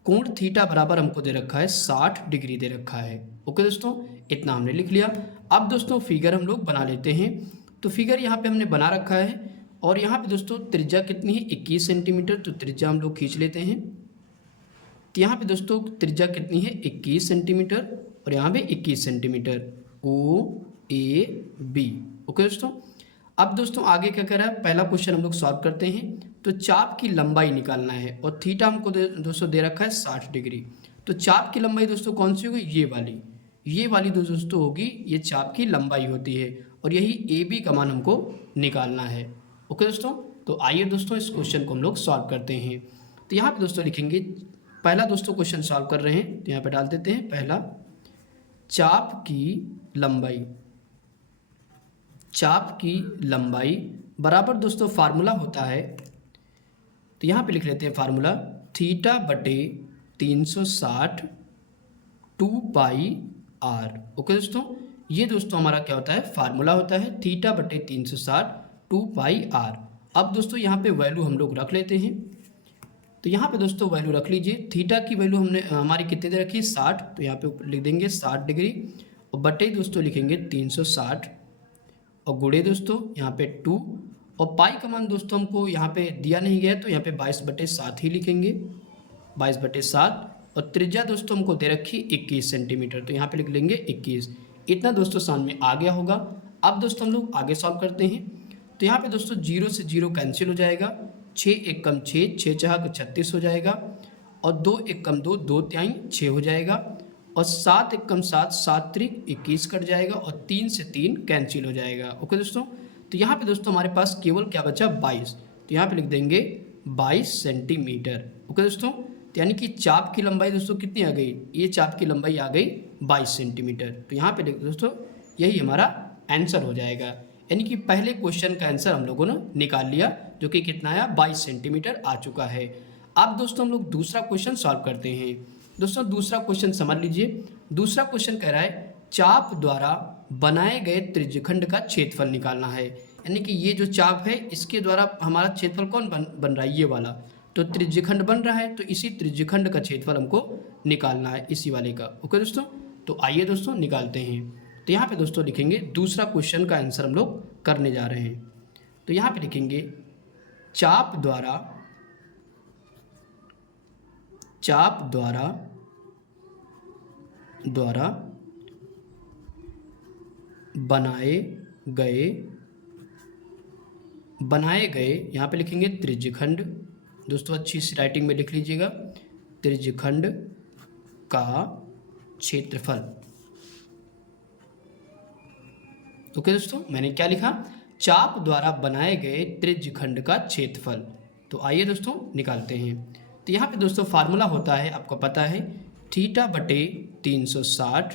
कोण थीटा बराबर हमको दे रखा है 60 डिग्री दे रखा है। ओके दोस्तों, इतना हमने लिख लिया। अब दोस्तों फिगर हम लोग बना लेते हैं। तो फिगर यहाँ पे हमने बना रखा है, और यहाँ पे दोस्तों त्रिज्या कितनी है 21 सेंटीमीटर, तो त्रिज्या हम लोग खींच लेते हैं। तो यहाँ पे दोस्तों त्रिज्या कितनी है 21 सेंटीमीटर, और यहाँ पे 21 सेंटीमीटर OAB। ओके दोस्तों, अब दोस्तों आगे क्या कर रहा है, पहला क्वेश्चन हम लोग सॉल्व करते हैं। तो चाप की लंबाई निकालना है, और थीटा हमको दोस्तों दे रखा है 60 डिग्री। तो चाप की लंबाई दोस्तों कौन सी होगी, ये वाली दोस्तों होगी, ये चाप की लंबाई होती है, और यही AB का मान हमको निकालना है। ओके दोस्तों, तो आइए दोस्तों इस क्वेश्चन को हम लोग सॉल्व करते हैं। तो यहाँ पे दोस्तों लिखेंगे, पहला दोस्तों क्वेश्चन सॉल्व कर रहे हैं, तो यहाँ पे डाल देते हैं पहला चाप की लंबाई बराबर दोस्तों फार्मूला होता है। तो यहाँ पे लिख लेते हैं फार्मूला थीटा बटे 360 2 पाई आर। ओके दोस्तों, ये दोस्तों हमारा क्या होता है फार्मूला होता है थीटा बटे 360 2 पाई आर। अब दोस्तों यहाँ पे वैल्यू हम लोग रख लेते हैं। तो यहाँ पे दोस्तों वैल्यू रख लीजिए, थीटा की वैल्यू हमने हमारी कितने दे रखी है 60, तो यहाँ पे लिख देंगे 60 डिग्री, और बटे दोस्तों लिखेंगे 360, और गुणे दोस्तों यहाँ पे 2, और पाई का मान दोस्तों हमको यहाँ पे दिया नहीं गया, तो यहाँ पे 22/7 ही लिखेंगे, 22/7। और त्रिज्या दोस्तों हमको दे रखी 21 सेंटीमीटर, तो यहाँ पे लिख लेंगे 21। इतना दोस्तों समझ में आ गया होगा। अब दोस्तों हम लोग आगे सॉल्व करते हैं। तो यहाँ पे दोस्तों 0 से 0 कैंसिल हो जाएगा, 6 एक कम 6, 6 चौक 36 हो जाएगा, और 2 एक कम 2, 2 तिहाई 6 हो जाएगा, और 7 एक कम 7, 7 त्रिक 21 कट जाएगा, और 3 से 3 कैंसिल हो जाएगा। ओके दोस्तों, तो यहाँ पे दोस्तों हमारे पास केवल क्या बचा 22, तो यहाँ पे लिख देंगे 22 सेंटीमीटर। ओके दोस्तों, तो यानी कि चाप की लंबाई दोस्तों कितनी आ गई, ये चाप की लंबाई आ गई 22 सेंटीमीटर। तो यहाँ पे दोस्तों यही हमारा आंसर हो जाएगा, यानी कि पहले क्वेश्चन का आंसर हम लोगों ने निकाल लिया, जो कि कितना आया 22 सेंटीमीटर आ चुका है। अब दोस्तों हम लोग दूसरा क्वेश्चन सॉल्व करते हैं। दोस्तों दूसरा क्वेश्चन समझ लीजिए। दूसरा क्वेश्चन कह रहा है चाप द्वारा बनाए गए त्रिज्यखंड का क्षेत्रफल निकालना है, यानी कि ये जो चाप है इसके द्वारा हमारा क्षेत्रफल कौन बन रहा है, ये वाला, तो त्रिज्यखंड बन रहा है, तो इसी त्रिज्यखंड का क्षेत्रफल हमको निकालना है, इसी वाले का। ओके दोस्तों, तो आइए दोस्तों निकालते हैं। तो यहाँ पे दोस्तों लिखेंगे दूसरा क्वेश्चन का आंसर हम लोग करने जा रहे हैं। तो यहाँ पे लिखेंगे चाप द्वारा बनाए गए यहाँ पे लिखेंगे त्रिज्यखंड, दोस्तों अच्छी सी राइटिंग में लिख लीजिएगा, त्रिज्यखंड का क्षेत्रफल। ओके दोस्तों, मैंने क्या लिखा, चाप द्वारा बनाए गए त्रिज्यखंड का क्षेत्रफल। तो आइए दोस्तों निकालते हैं। तो यहाँ पे दोस्तों फार्मूला होता है, आपको पता है, थीटा बटे 360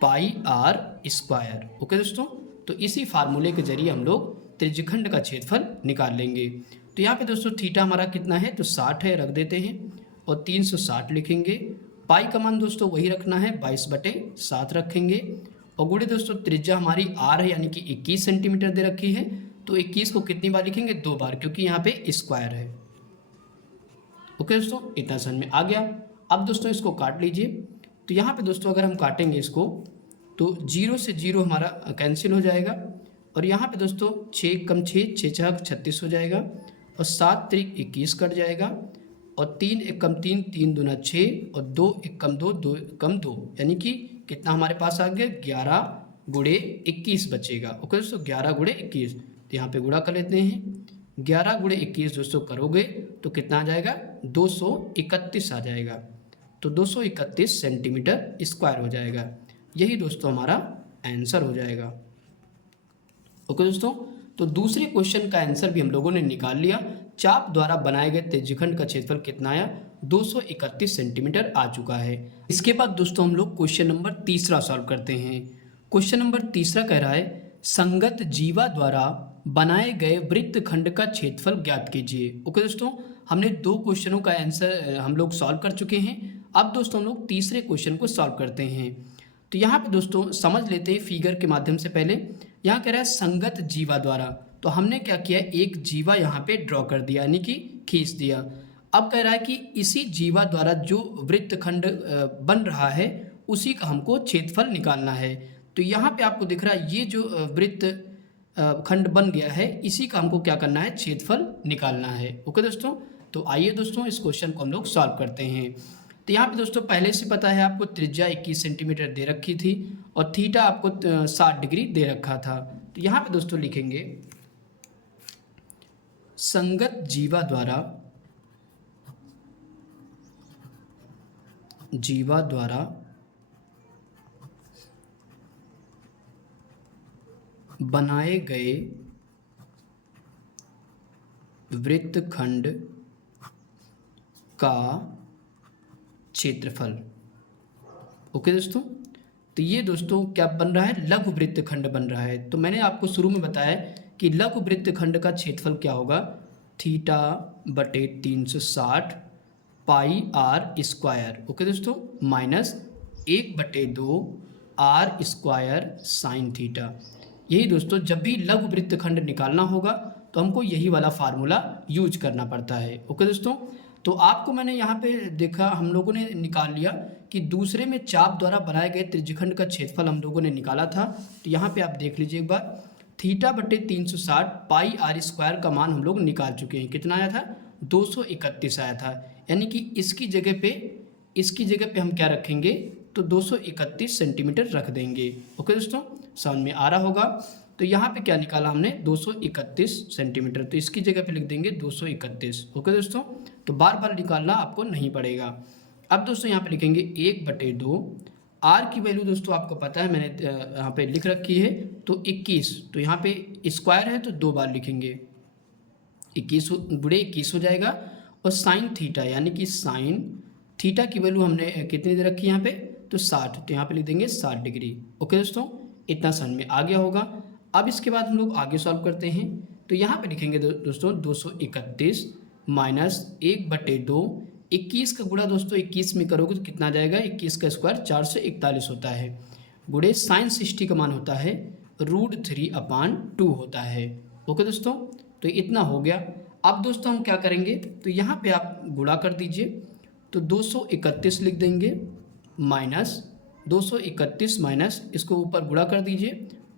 पाई आर स्क्वायर। ओके दोस्तों, तो इसी फार्मूले के जरिए हम लोग त्रिज्यखंड का क्षेत्रफल निकाल लेंगे। तो यहाँ पे दोस्तों थीटा हमारा कितना है, तो 60 है, रख देते हैं, और 360 लिखेंगे। पाई का मान दोस्तों वही रखना है, 22/7 रखेंगे, और गुणे दोस्तों त्रिज्या हमारी आर है, यानी कि 21 सेंटीमीटर दे रखी है, तो 21 को कितनी बार लिखेंगे, 2 बार, क्योंकि यहाँ पे स्क्वायर है। ओके दोस्तों, इतना समझ में आ गया। अब दोस्तों इसको काट लीजिए। तो यहाँ पे दोस्तों अगर हम काटेंगे इसको, तो 0 से 0 हमारा कैंसिल हो जाएगा, और यहाँ पे दोस्तों 6 कम 6, 6 चौक 36 हो जाएगा, और 7 त्रिक 21 कट जाएगा, और 3 एक कम 3, 3 दूना 6, और 2 एक कम 2, 2 एक कम 2, यानी कि कितना हमारे पास आ गया 11 गुणे 21 बचेगा। ओके दोस्तों, 11 गुणे 21, तो यहाँ पे गुणा कर लेते हैं। 11 गुणे 21 दोस्तों करोगे तो कितना आ जाएगा, 231 आ जाएगा, तो 231 सेंटीमीटर स्क्वायर हो जाएगा। यही दोस्तों हमारा आंसर हो जाएगा। ओके दोस्तों, तो दूसरे क्वेश्चन का आंसर भी हम लोगों ने निकाल लिया। चाप द्वारा बनाए गए त्रिज्यखंड का क्षेत्रफल कितना आया, 231 सेंटीमीटर आ चुका है। इसके बाद दोस्तों हम लोग क्वेश्चन नंबर तीसरा सॉल्व करते हैं। क्वेश्चन नंबर तीसरा कह रहा है संगत जीवा द्वारा बनाए गए वृत्तखंड का क्षेत्रफल ज्ञात कीजिए। ओके दोस्तों, हमने 2 क्वेश्चनों का आंसर हम लोग सॉल्व कर चुके हैं। अब दोस्तों हम लोग तीसरे क्वेश्चन को सॉल्व करते हैं। तो यहाँ पे दोस्तों समझ लेते हैं फिगर के माध्यम से। पहले यहाँ कह रहा है संगत जीवा द्वारा, तो हमने क्या किया, एक जीवा यहाँ पे ड्रॉ कर दिया, यानी कि खींच दिया। अब कह रहा है कि इसी जीवा द्वारा जो वृत्तखंड बन रहा है उसी का हमको क्षेत्रफल निकालना है। तो यहाँ पे आपको दिख रहा है ये जो वृत्त खंड बन गया है, इसी का हमको क्या करना है, क्षेत्रफल निकालना है। ओके दोस्तों, तो आइए दोस्तों इस क्वेश्चन को हम लोग सॉल्व करते हैं। तो यहाँ पे दोस्तों पहले से पता है आपको त्रिज्या 21 सेंटीमीटर दे रखी थी, और थीटा आपको 60 डिग्री दे रखा था। तो यहाँ पे दोस्तों लिखेंगे संगत जीवा द्वारा बनाए गए वृत्तखंड का क्षेत्रफल। ओके दोस्तों, तो ये दोस्तों क्या बन रहा है, लघु वृत्तखंड बन रहा है। तो मैंने आपको शुरू में बताया कि लघु वृत्तखंड का क्षेत्रफल क्या होगा, थीटा बटे 360 पाई आर स्क्वायर। ओके दोस्तों, minus 1/2 are square sine theta. यही दोस्तों जब भी लघु वृत्तखंड निकालना होगा तो हमको यही वाला फार्मूला यूज करना पड़ता है। ओके दोस्तों, तो आपको मैंने यहाँ पे देखा, हम लोगों ने निकाल लिया कि दूसरे में चाप द्वारा बनाए गए त्रिज्यखंड का क्षेत्रफल हम लोगों ने निकाला था। तो यहाँ पे आप देख लीजिए एक बार, थीटा बटे 360 पाई आर स्क्वायर का मान हम लोग निकाल चुके हैं। कितना आया था, 231 आया था, यानी कि इसकी जगह पे हम क्या रखेंगे, तो 231 सेंटीमीटर रख देंगे। ओके दोस्तों, समझ में आ रहा होगा। तो यहाँ पे क्या निकाला हमने 231 सेंटीमीटर, तो इसकी जगह पे लिख देंगे 231। ओके दोस्तों, तो बार बार निकालना आपको नहीं पड़ेगा। अब दोस्तों यहाँ पे लिखेंगे 1/2, आर की वैल्यू दोस्तों आपको पता है, मैंने यहाँ पे लिख रखी है, तो 21। तो यहाँ पे स्क्वायर है तो 2 बार लिखेंगे, 21 गुणे 21 हो जाएगा। और साइन थीटा यानी कि साइन थीटा की वैल्यू हमने कितनी दे रखी है यहाँ पे, तो 60। तो यहाँ पे लिख देंगे 60 डिग्री। ओके दोस्तों, इतना समझ में आ गया होगा। अब इसके बाद हम लोग आगे सॉल्व करते हैं। तो यहाँ पे लिखेंगे दोस्तों 231 माइनस 1/2, 21 का गुणा दोस्तों 21 में करोगे तो कितना आ जाएगा, 21 का स्क्वायर 441 होता है, गुणे साइन 60 का मान होता है √3/2 होता है। ओके दोस्तों, तो इतना हो गया। अब दोस्तों हम क्या करेंगे, तो यहाँ पे आप गुणा कर दीजिए, तो 231 लिख देंगे माइनस 231 माइनस इसको ऊपर गुणा कर दीजिए,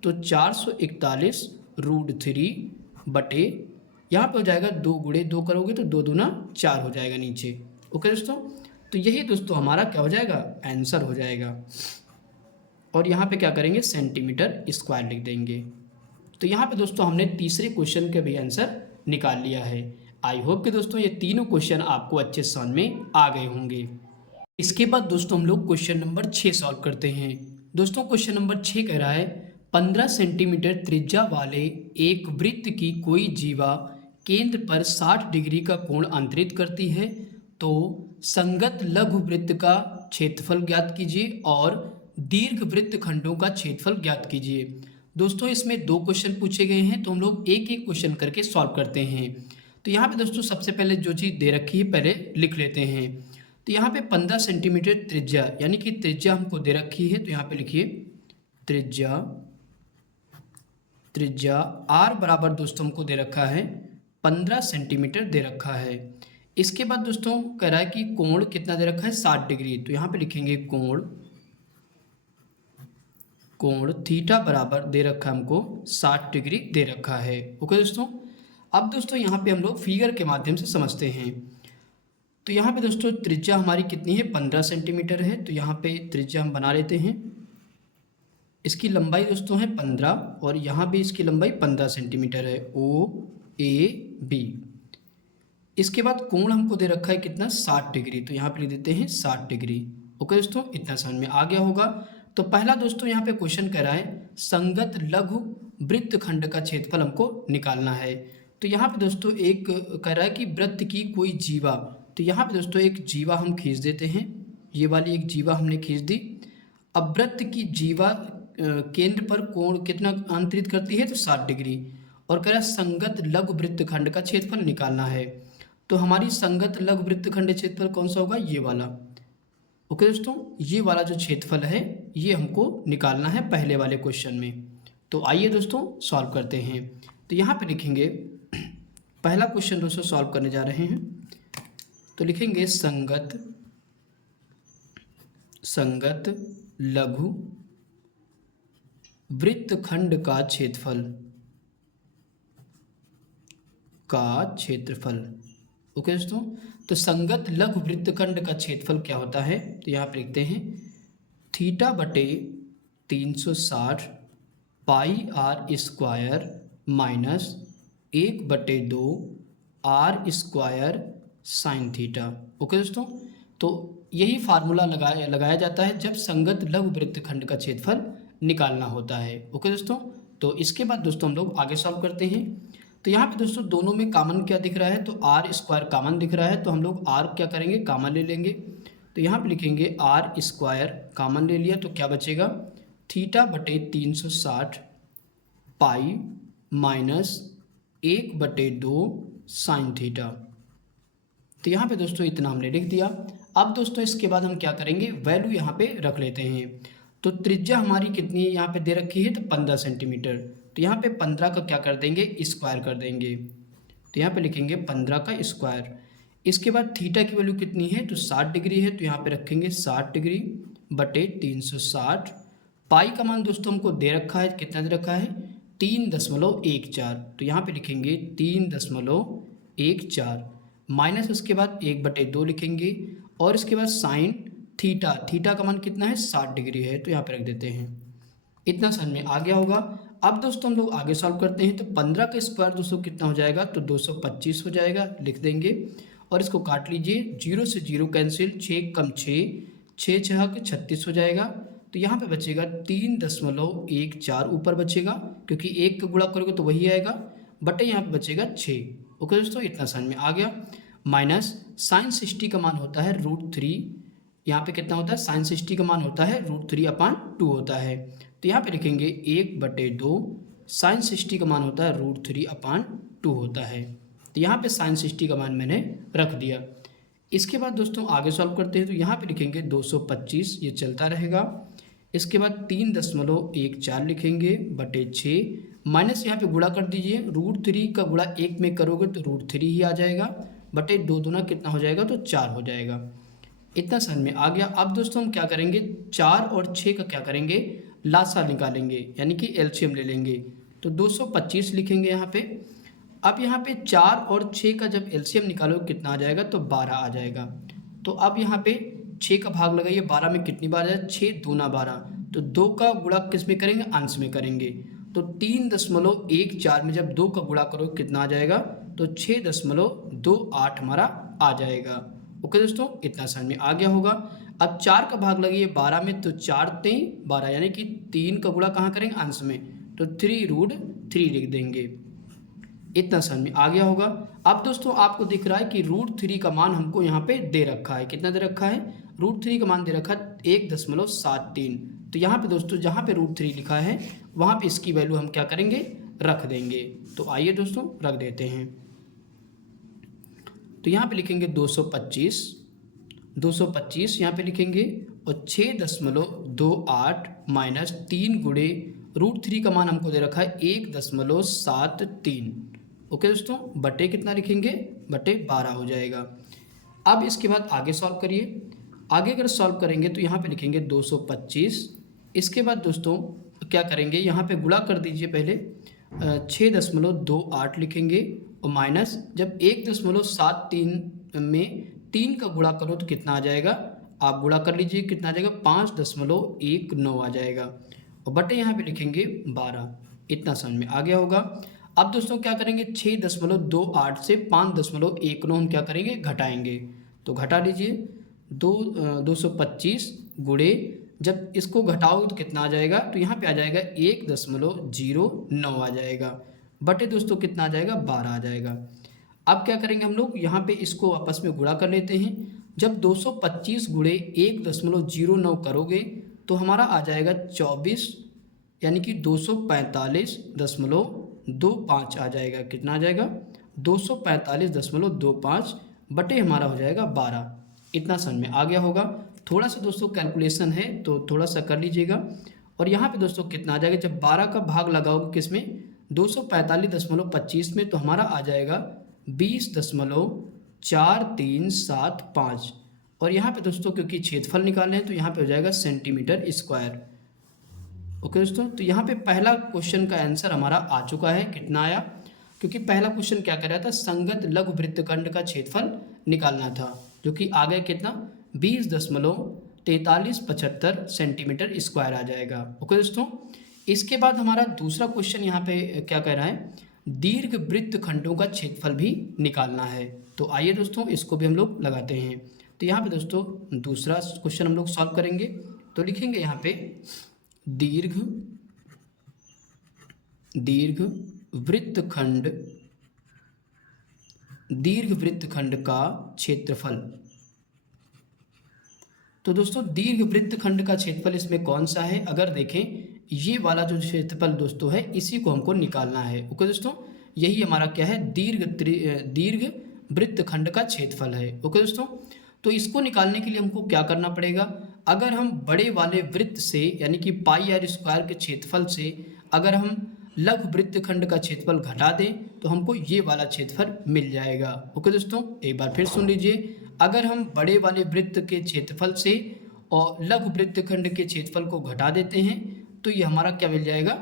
तो 441 √3 बटे यहाँ पे हो जाएगा 2 गुणे 2 करोगे तो 2 दूना 4 हो जाएगा नीचे। ओके दोस्तों, तो यही दोस्तों हमारा क्या हो जाएगा, आंसर हो जाएगा। और यहाँ पे क्या करेंगे, सेंटीमीटर स्क्वायर लिख देंगे। तो यहाँ पे दोस्तों हमने तीसरे क्वेश्चन के भी आंसर निकाल लिया है। आई होप कि दोस्तों ये तीनों क्वेश्चन आपको अच्छे समझ में आ गए होंगे। इसके बाद दोस्तों हम लोग क्वेश्चन नंबर 6 सॉल्व करते हैं। दोस्तों क्वेश्चन नंबर 6 कह रहा है 15 सेंटीमीटर त्रिज्या वाले एक वृत्त की कोई जीवा केंद्र पर 60 डिग्री का कोण अंतरित करती है, तो संगत लघु वृत्त का क्षेत्रफल ज्ञात कीजिए और दीर्घ वृत्त खंडों का क्षेत्रफल ज्ञात कीजिए। दोस्तों इसमें 2 क्वेश्चन पूछे गए हैं, तो हम लोग एक एक क्वेश्चन करके सॉल्व करते हैं। तो यहाँ पे दोस्तों सबसे पहले जो चीज़ दे रखी है पहले लिख लेते हैं। तो यहाँ पे 15 सेंटीमीटर त्रिज्या यानी कि त्रिज्या हमको दे रखी है, तो यहाँ पे लिखिए त्रिज्या आर बराबर दोस्तों हमको दे रखा है 15 सेंटीमीटर दे रखा है। इसके बाद दोस्तों कह रहा है कि कोण कितना दे रखा है, 60 डिग्री। तो यहाँ पे लिखेंगे कोण थीटा बराबर दे रखा हमको 60 डिग्री दे रखा है। ओके दोस्तों, अब दोस्तों यहाँ पे हम लोग फिगर के माध्यम से समझते हैं। तो यहाँ पे दोस्तों त्रिज्या हमारी कितनी है, 15 सेंटीमीटर है। तो यहाँ पे त्रिज्या हम बना लेते हैं, इसकी लंबाई दोस्तों है 15 और यहाँ भी इसकी लंबाई 15 सेंटीमीटर है, OAB। इसके बाद कोण हमको दे रखा है कितना, 60 डिग्री। तो यहाँ पे लिख देते हैं 60 डिग्री। ओके दोस्तों, इतना समझ में आ गया होगा। तो पहला दोस्तों यहाँ पे क्वेश्चन कह रहा है संगत लघु वृत्त खंड का क्षेत्रफल हमको निकालना है। तो यहाँ पे दोस्तों एक कह रहा है कि वृत्त की कोई जीवा, तो यहाँ पे दोस्तों एक जीवा हम खींच देते हैं, ये वाली एक जीवा हमने खींच दी। अब वृत्त की जीवा केंद्र पर कोण कितना अंतरित करती है, तो 60 डिग्री। और कह रहा है संगत लघु वृत्त खंड का क्षेत्रफल निकालना है। तो हमारी संगत लघु वृत्त खंड क्षेत्रफल कौन सा होगा, ये वाला। ओके दोस्तों, ये वाला जो क्षेत्रफल है ये हमको निकालना है पहले वाले क्वेश्चन में। तो आइए दोस्तों सॉल्व करते हैं। तो यहाँ पे लिखेंगे पहला क्वेश्चन दोस्तों सॉल्व करने जा रहे हैं। तो लिखेंगे संगत लघु वृत्त खंड का क्षेत्रफल। ओके दोस्तों, तो संगत लघु वृत्तखंड का क्षेत्रफल क्या होता है, तो यहाँ पे लिखते हैं थीटा बटे 360 pi are square minus 1/2 are square sine theta. Okay दोस्तों, तो यही फार्मूला लगाया जाता है जब संगत लघु वृत्तखंड का क्षेत्रफल निकालना होता है। ओके दोस्तों, तो इसके बाद दोस्तों हम लोग आगे सॉल्व करते हैं। तो यहाँ पे दोस्तों दोनों में कॉमन क्या दिख रहा है, तो आर स्क्वायर कॉमन दिख रहा है, तो हम लोग आर क्या करेंगे, कॉमन ले लेंगे। तो यहाँ पे लिखेंगे आर स्क्वायर कॉमन ले लिया, तो क्या बचेगा, थीटा बटे 360 पाई माइनस 1/2 साइन थीटा। तो यहाँ पे दोस्तों इतना हमने लिख दिया। अब दोस्तों इसके बाद हम क्या करेंगे, वैल्यू यहाँ पे रख लेते हैं। तो त्रिज्या हमारी कितनी है यहाँ पे दे रखी है, तो 15 सेंटीमीटर। तो यहाँ पे 15 का क्या कर देंगे, स्क्वायर कर देंगे। तो यहाँ पे लिखेंगे 15 का स्क्वायर। इसके बाद थीटा की वैल्यू कितनी है, तो 60 डिग्री है। तो यहाँ पे रखेंगे 60 डिग्री बटे 360। पाई का मान दोस्तों हमको दे रखा है, कितना दे रखा है, 3.14। तो यहाँ पे लिखेंगे 3.14 माइनस उसके बाद 1/2 लिखेंगे और इसके बाद साइन थीटा, थीटा का मान कितना है 60 डिग्री है, तो यहाँ पे रख देते हैं। इतना समझ में आ गया होगा। अब दोस्तों हम लोग आगे सॉल्व करते हैं। तो 15 का स्क्वायर दोस्तों कितना हो जाएगा, तो 225 हो जाएगा, लिख देंगे और इसको काट लीजिए। 0 से 0 कैंसिल, 6 कम 6, 6 छः 36 हो जाएगा। तो यहाँ पे बचेगा 3.14 ऊपर बचेगा, क्योंकि 1 का गुणा करोगे तो वही आएगा, बटे यहाँ पे बचेगा 6। ओके दोस्तों, इतना समझ में आ गया। माइनस साइन 60 का मान होता है √3, यहाँ पे कितना होता है, साइन 60 का मान होता है √3/2 होता है। तो यहाँ पे लिखेंगे 1/2, साइन 60 का मान होता है √3/2 होता है। तो यहाँ पे साइन 60 का मान मैंने रख दिया। इसके बाद दोस्तों आगे सॉल्व करते हैं। तो यहाँ पे लिखेंगे 225, ये चलता रहेगा। इसके बाद 3.14 लिखेंगे बटे 6, माइनस यहाँ पे गुणा कर दीजिए। √3 का गुणा 1 में करोगे तो √3 ही आ जाएगा, बटे 2 दूना कितना हो जाएगा, तो 4 हो जाएगा। इतना समझ में आ गया। अब दोस्तों हम क्या करेंगे, 4 और 6 का क्या करेंगे, लासा निकालेंगे, यानी कि एलसीएम ले लेंगे। तो 225 लिखेंगे यहाँ पे। अब यहाँ पे 4 और 6 का जब एलसीएम निकालोगे कितना आ जाएगा, तो 12 आ जाएगा। तो अब यहाँ पे 6 का भाग लगाइए, 12 में कितनी बार है, 6 दूना 12, तो 2 का गुणा किस में करेंगे, अंश में करेंगे। तो 3.14 में जब 2 का गुणा करोगे कितना आ जाएगा, तो 6.28 हमारा आ जाएगा। ओके दोस्तों, इतना समझ में आ गया होगा। अब 4 का भाग लगाइए 12 में, तो 4 3 12, यानी कि 3 का गुणा कहाँ करेंगे, अंश में, तो 3√3 लिख देंगे। इतना समझ में आ गया होगा। अब दोस्तों आपको दिख रहा है कि √3 का मान हमको यहाँ पे दे रखा है, कितना दे रखा है, √3 का मान दे रखा है 1.73। तो यहाँ पे दोस्तों जहाँ पे √3 लिखा है वहाँ पे इसकी वैल्यू हम क्या करेंगे, रख देंगे। तो आइए दोस्तों रख देते हैं। तो यहाँ पे लिखेंगे 225 यहाँ पे लिखेंगे, और 6.28 माइनस 3 गुणे √3 का मान हमको दे रखा है 1.73। ओके दोस्तों, बटे कितना लिखेंगे, बटे 12 हो जाएगा। अब इसके बाद आगे सॉल्व करिए। आगे अगर सॉल्व करेंगे तो यहाँ पे लिखेंगे 225। इसके बाद दोस्तों क्या करेंगे, यहाँ पे गुणा कर दीजिए पहले, 6.28 लिखेंगे, और माइनस जब 1.73 में 3 का गुणा करो तो कितना आ जाएगा, आप गुणा कर लीजिए, कितना आ जाएगा, 5.19 आ जाएगा, और बटे यहाँ पे लिखेंगे 12। इतना समझ में आ गया होगा। अब दोस्तों क्या करेंगे, 6.28 से 5.19 हम क्या करेंगे, घटाएंगे। तो घटा लीजिए, 225 गुणे, जब इसको घटाओगे तो कितना आ जाएगा, तो यहाँ पे आ जाएगा 1.09 आ जाएगा, बटे दोस्तों कितना आ जाएगा, 12 आ जाएगा। अब क्या करेंगे हम लोग, यहाँ पे इसको आपस में गुणा कर लेते हैं। जब 225 गुणे 1.09 करोगे तो हमारा आ जाएगा 24, यानी कि 245.25 आ जाएगा। कितना आ जाएगा, 245.25, बटे हमारा हो जाएगा 12। इतना समझ में आ गया होगा। थोड़ा सा दोस्तों कैलकुलेशन है तो थोड़ा सा कर लीजिएगा। और यहाँ पे दोस्तों कितना आ जाएगा, जब 12 का भाग लगाओगे किसमें, 245.25 में, तो हमारा आ जाएगा 20.4375। और यहाँ पे दोस्तों क्योंकि क्षेत्रफल निकालने हैं तो यहाँ पे हो जाएगा सेंटीमीटर स्क्वायर। ओके दोस्तों, तो यहाँ पे पहला क्वेश्चन का आंसर हमारा आ चुका है। कितना आया, क्योंकि पहला क्वेश्चन क्या कर रहा था, संगत लघु वृत्तखंड का क्षेत्रफल निकालना था, जो कि आ गया कितना, 20.4375 सेंटीमीटर स्क्वायर आ जाएगा। ओके दोस्तों, इसके बाद हमारा दूसरा क्वेश्चन यहाँ पे क्या कह रहा है, दीर्घ वृत्तखंडों का क्षेत्रफल भी निकालना है। तो आइए दोस्तों इसको भी हम लोग लगाते हैं। तो यहाँ पे दोस्तों दूसरा क्वेश्चन हम लोग सॉल्व करेंगे। तो लिखेंगे यहाँ पे दीर्घ वृत्तखंड का क्षेत्रफल। तो दोस्तों दीर्घ वृत्तखंड का क्षेत्रफल इसमें कौन सा है, अगर देखें ये वाला जो क्षेत्रफल दोस्तों है इसी को हमको निकालना है। ओके दोस्तों, यही हमारा क्या है, दीर्घ वृत्तखंड का क्षेत्रफल है। ओके दोस्तों, तो इसको निकालने के लिए हमको क्या करना पड़ेगा, अगर हम बड़े वाले वृत्त से यानी कि πr² के क्षेत्रफल से अगर हम लघु वृत्तखंड का क्षेत्रफल घटा दें तो हमको ये वाला क्षेत्रफल मिल जाएगा। ओके दोस्तों, एक बार फिर सुन लीजिए, अगर हम बड़े वाले वृत्त के क्षेत्रफल से और लघु वृत्तखंड के क्षेत्रफल को घटा देते हैं तो ये हमारा क्या मिल जाएगा,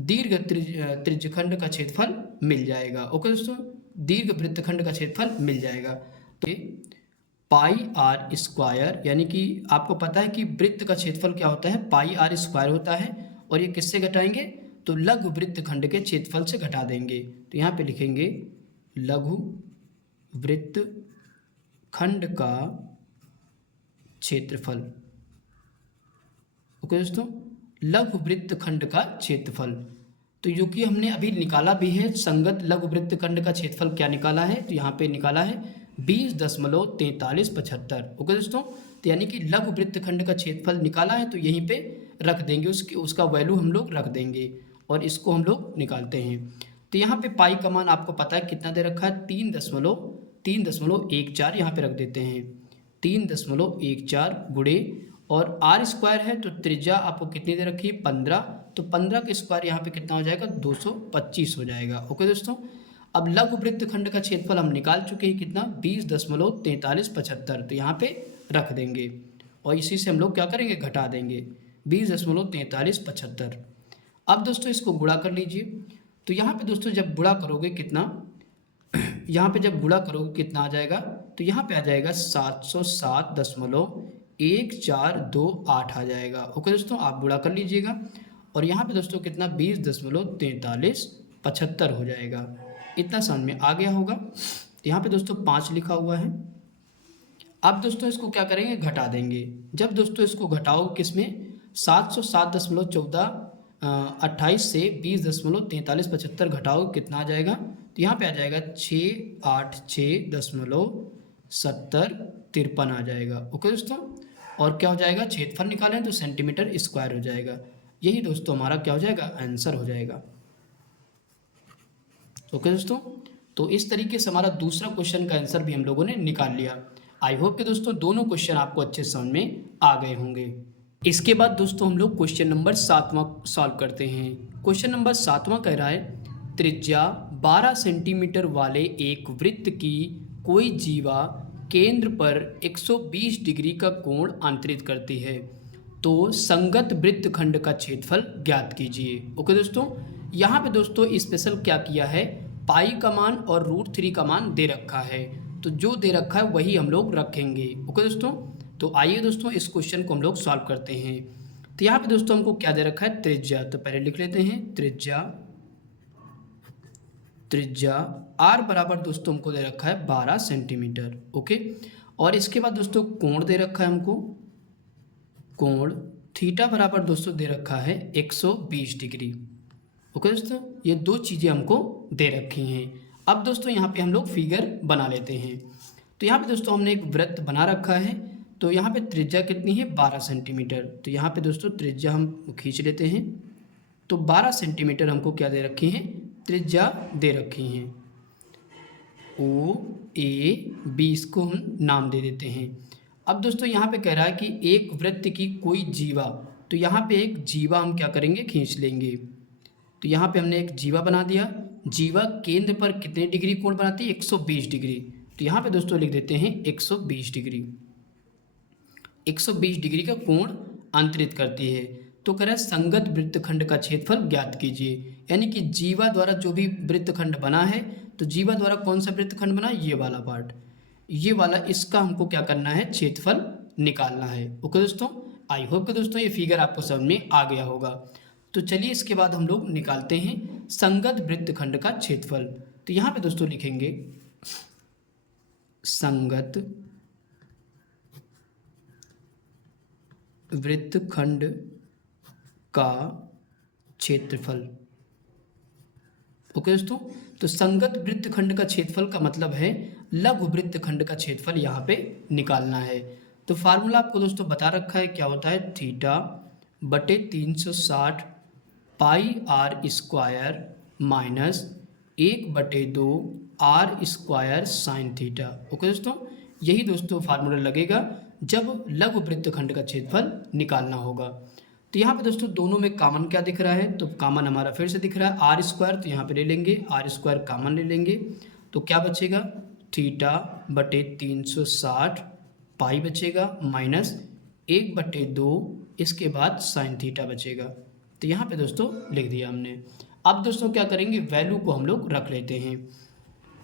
दीर्घ त्रिज्यखंड का क्षेत्रफल मिल जाएगा। ओके दोस्तों, दीर्घ वृत्तखंड का क्षेत्रफल मिल जाएगा। तो पाई आर स्क्वायर, यानी कि आपको पता है कि वृत्त का क्षेत्रफल क्या होता है, पाई आर स्क्वायर होता है। और ये किससे घटाएंगे, तो लघु वृत्त खंड के क्षेत्रफल से घटा देंगे। तो यहाँ पे लिखेंगे लघु वृत्त खंड का क्षेत्रफल। ओके दोस्तों, लघु वृत्त खंड का क्षेत्रफल। तो जो कि हमने अभी निकाला भी है, संगत लघु वृत्त खंड का क्षेत्रफल क्या निकाला है, तो यहाँ पे निकाला है 20.4375। ओके दोस्तों, तो यानी कि लघु वृत्त खंड का क्षेत्रफल निकाला है, तो यहीं पे रख देंगे, उसका वैल्यू हम लोग रख देंगे और इसको हम लोग निकालते हैं। तो यहाँ पे पाई का मान आपको पता है कितना दे रखा है, 3.14 यहाँ पे रख देते हैं, 3.14 गुणे, और आर स्क्वायर है तो त्रिज्या आपको कितनी दे रखी है, 15, तो 15 के स्क्वायर यहाँ पे कितना हो जाएगा, 225 हो जाएगा। ओके दोस्तों, अब लघु वृत्त खंड का क्षेत्रफल हम निकाल चुके हैं, कितना, 20.4375, तो यहाँ पे रख देंगे और इसी से हम लोग क्या करेंगे, घटा देंगे 20.4375। अब दोस्तों इसको गुणा कर लीजिए। तो यहाँ पे दोस्तों जब गुणा करोगे कितना, यहाँ पे जब गुणा करोगे कितना आ जाएगा, तो यहाँ पे आ जाएगा 707.1428 आ जाएगा। ओके दोस्तों, आप गुणा कर लीजिएगा और यहाँ पे दोस्तों कितना, 20.4375 हो जाएगा। इतना समझ में आ गया होगा। यहाँ पे दोस्तों 5 लिखा हुआ है। अब दोस्तों इसको क्या करेंगे, घटा देंगे। जब दोस्तों इसको घटाओगे किसमें, 707.1428 से 20.4375 घटाओगे कितना आ जाएगा, तो यहाँ पे आ जाएगा 686.7053 आ जाएगा। ओके दोस्तों, और क्या हो जाएगा, क्षेत्रफल निकालें तो सेंटीमीटर स्क्वायर हो जाएगा। यही दोस्तों हमारा क्या हो जाएगा, आंसर हो जाएगा। ओके दोस्तों, तो इस तरीके से हमारा दूसरा क्वेश्चन का आंसर भी हम लोगों ने निकाल लिया। आई होप कि दोस्तों दोनों क्वेश्चन आपको अच्छे समझ में आ गए होंगे। इसके बाद दोस्तों हम लोग क्वेश्चन नंबर 7वां सॉल्व करते हैं। क्वेश्चन नंबर 7वां कह रहा है, त्रिज्या 12 सेंटीमीटर वाले एक वृत्त की कोई जीवा केंद्र पर 120 डिग्री का कोण अंतरित करती है, तो संगत वृत्त खंड का क्षेत्रफल ज्ञात कीजिए। ओके दोस्तों, यहाँ पे दोस्तों स्पेशल क्या किया है, पाई का मान और √3 का मान दे रखा है, तो जो दे रखा है वही हम लोग रखेंगे। ओके दोस्तों, तो आइए दोस्तों इस क्वेश्चन को हम लोग सॉल्व करते हैं। तो यहाँ पे दोस्तों हमको क्या दे रखा है, त्रिज्या। तो पहले लिख लेते हैं त्रिज्या आर बराबर दोस्तों हमको दे रखा है 12 सेंटीमीटर। ओके, और इसके बाद दोस्तों कोण दे रखा है हमको, कोण थीटा बराबर दोस्तों दे रखा है 120 डिग्री। ओके दोस्तों, ये दो चीज़ें हमको दे रखी हैं। अब दोस्तों यहाँ पे हम लोग फिगर बना लेते हैं। तो यहाँ पे दोस्तों हमने एक वृत्त बना रखा है, तो यहाँ पे त्रिज्या कितनी है, 12 सेंटीमीटर। तो यहाँ पे दोस्तों त्रिज्या हम खींच लेते हैं, तो 12 सेंटीमीटर हमको क्या दे रखी हैं, त्रिज्या दे रखी हैं। ओ ए बी इसको हम नाम दे देते हैं। अब दोस्तों यहाँ पे कह रहा है कि एक वृत्त की कोई जीवा, तो यहाँ पे एक जीवा हम क्या करेंगे, खींच लेंगे। तो यहाँ पे हमने एक जीवा बना दिया। जीवा केंद्र पर कितने डिग्री कोण बनाती है, 120 डिग्री। तो यहाँ पे दोस्तों लिख देते हैं 120 डिग्री, 120 डिग्री का कोण अंतरित करती है। तो कह रहा है संगत वृत्तखंड का क्षेत्रफल ज्ञात कीजिए, यानी कि जीवा द्वारा जो भी वृत्तखंड बना है, तो जीवा द्वारा कौन सा वृत्तखंड बना, ये वाला पार्ट, ये वाला, इसका हमको क्या करना है, क्षेत्रफल निकालना है। ओके दोस्तों, आई होप कि दोस्तों ये फिगर आपको समझ में आ गया होगा। तो चलिए इसके बाद हम लोग निकालते हैं संगत वृत्तखंड का क्षेत्रफल। तो यहाँ पे दोस्तों लिखेंगे संगत वृत्तखंड का क्षेत्रफल। ओके दोस्तों, तो संगत वृत्तखंड का क्षेत्रफल का मतलब है लघु वृत्तखंड का क्षेत्रफल यहाँ पे निकालना है। तो फार्मूला आपको दोस्तों बता रखा है, क्या होता है, थीटा बटे 360 pi are square minus 1/2 are square sine theta. Okay दोस्तों, यही दोस्तों फार्मूला लगेगा जब लघु वृत्तखंड का क्षेत्रफल निकालना होगा। तो यहाँ पे दोस्तों दोनों में कॉमन क्या दिख रहा है, तो कॉमन हमारा फिर से दिख रहा है आर स्क्वायर, तो यहाँ पे ले लेंगे आर स्क्वायर कॉमन ले लेंगे, तो क्या बचेगा, थीटा बटे 360 पाई बचेगा माइनस 1/2, इसके बाद साइन थीटा बचेगा। तो यहाँ पे दोस्तों लिख दिया हमने। अब दोस्तों क्या करेंगे, वैल्यू को हम लोग रख लेते हैं।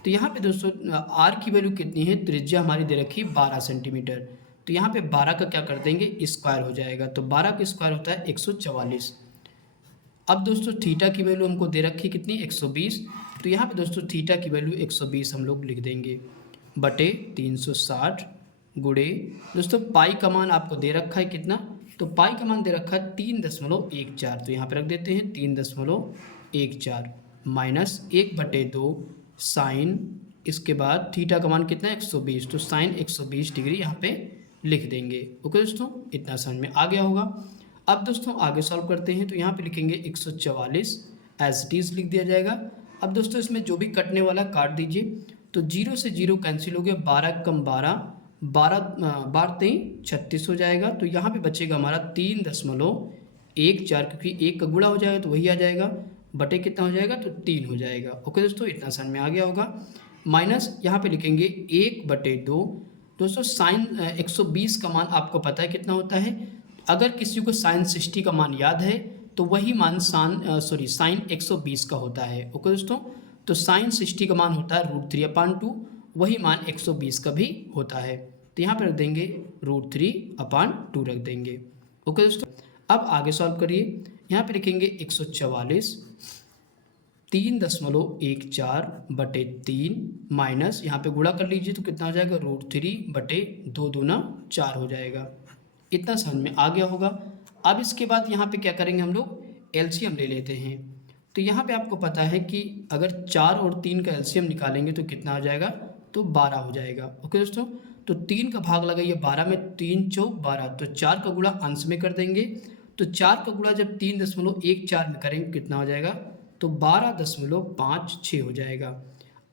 तो यहाँ पे दोस्तों आर की वैल्यू कितनी है, त्रिज्या हमारी दे रखी है 12 सेंटीमीटर, तो यहाँ पे 12 का क्या कर देंगे स्क्वायर हो जाएगा, तो 12 का स्क्वायर होता है 144। अब दोस्तों थीटा की वैल्यू हमको दे रखी कितनी 120, तो यहाँ पे दोस्तों थीटा की वैल्यू 120 हम लोग लिख देंगे बटे 360 गुणे दोस्तों पाई का मान आपको दे रखा है कितना, तो पाई का मान दे रखा है 3.14, तो यहाँ पे रख देते हैं 3.14 माइनस 1/2 साइन, इसके बाद थीटा का मान कितना है 120, तो साइन 120 डिग्री यहाँ पे लिख देंगे। ओके दोस्तों, इतना समझ में आ गया होगा। अब दोस्तों आगे सॉल्व करते हैं, तो यहाँ पे लिखेंगे 144 एज इट इज़ लिख दिया जाएगा। अब दोस्तों इसमें जो भी कटने वाला काट दीजिए, तो 0 से 0 कैंसिल हो गया, 12 कम 12, 12 36 हो जाएगा, तो यहाँ पे बचेगा हमारा 3.14, क्योंकि 1 का गुणा हो जाएगा तो वही आ जाएगा, बटे कितना हो जाएगा तो 3 हो जाएगा। ओके दोस्तों, इतना समझ में आ गया होगा। माइनस यहाँ पे लिखेंगे 1/2 दोस्तों साइन 120 का मान आपको पता है कितना होता है, अगर किसी को साइन 60 का मान याद है तो वही मान साइन 120 का होता है। ओके दोस्तों, तो साइन 60 का मान होता है √3/2, वही मान 120 का भी होता है, तो यहाँ पर रख देंगे √3/2 रख देंगे। ओके दोस्तों, अब आगे सॉल्व करिए, यहाँ पे लिखेंगे 144 3.14 बटे 3 माइनस यहाँ पे गुणा कर लीजिए तो कितना हो जाएगा √3/2 दूना 4 हो जाएगा। इतना समझ में आ गया होगा। अब इसके बाद यहाँ पे क्या करेंगे हम लोग एलसीएम ले लेते हैं, तो यहाँ पे आपको पता है कि अगर 4 और 3 का एलसीएम निकालेंगे तो कितना हो जाएगा तो 12 हो जाएगा। ओके दोस्तों, तो 3 का भाग लगाइए 12 में, 3 चौक 12, तो 4 का गुणा अंश में कर देंगे, तो 4 का गुणा जब 3.14 में करेंगे कितना हो जाएगा तो 12.56 हो जाएगा।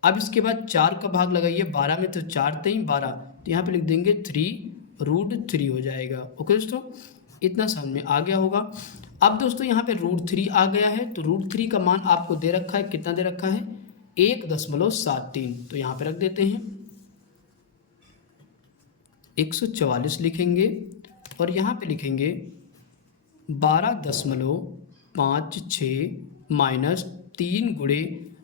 अब इसके बाद 4 का भाग लगाइए 12 में, तो 4 3 12, तो यहाँ पे लिख देंगे 3√3 हो जाएगा। ओके दोस्तों, इतना समझ में आ गया होगा। अब दोस्तों यहाँ पे √3 आ गया है, तो √3 का मान आपको दे रखा है, कितना दे रखा है 1.73, तो यहाँ पे रख देते हैं 144 लिखेंगे और यहाँ पे लिखेंगे 12.56 माइनस 3 गुणे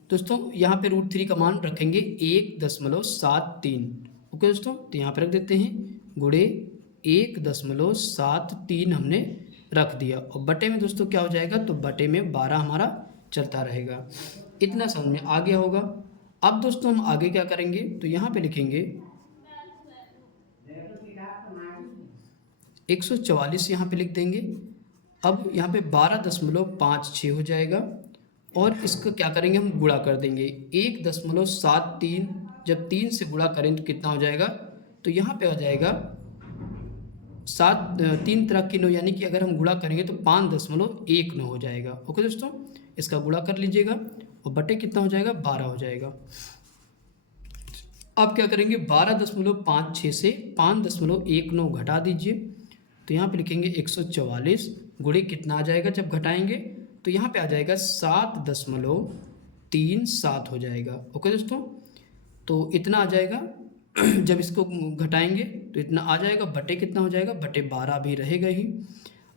दोस्तों यहाँ पे √3 का मान रखेंगे 1.73। ओके दोस्तों, तो यहाँ पे रख देते हैं गुणे 1.73 हमने रख दिया, और बटे में दोस्तों क्या हो जाएगा तो बटे में 12 हमारा चलता रहेगा। इतना समझ में आ गया होगा। अब दोस्तों हम आगे क्या करेंगे, तो यहाँ पे लिखेंगे 144 यहाँ पे लिख देंगे। अब यहाँ पे 12.56 हो जाएगा और इसका क्या करेंगे हम गुणा कर देंगे 1.73, जब 3 से गुणा करें तो कितना हो जाएगा, तो यहाँ पे आ जाएगा 3 तरह की 9, यानी कि अगर हम गुणा करेंगे तो 5.19 हो जाएगा। ओके दोस्तों, इसका गुणा कर लीजिएगा और बटे कितना हो जाएगा 12 हो जाएगा। अब क्या करेंगे 12.56 से 5.19 घटा दीजिए, तो यहाँ पे लिखेंगे 144 गुणे कितना आ जाएगा जब घटाएंगे, तो यहाँ पे आ जाएगा 7.37 हो जाएगा। ओके दोस्तों, तो इतना आ जाएगा जब इसको घटाएंगे तो इतना आ जाएगा, बटे कितना हो जाएगा बटे 12 भी रहेगा ही।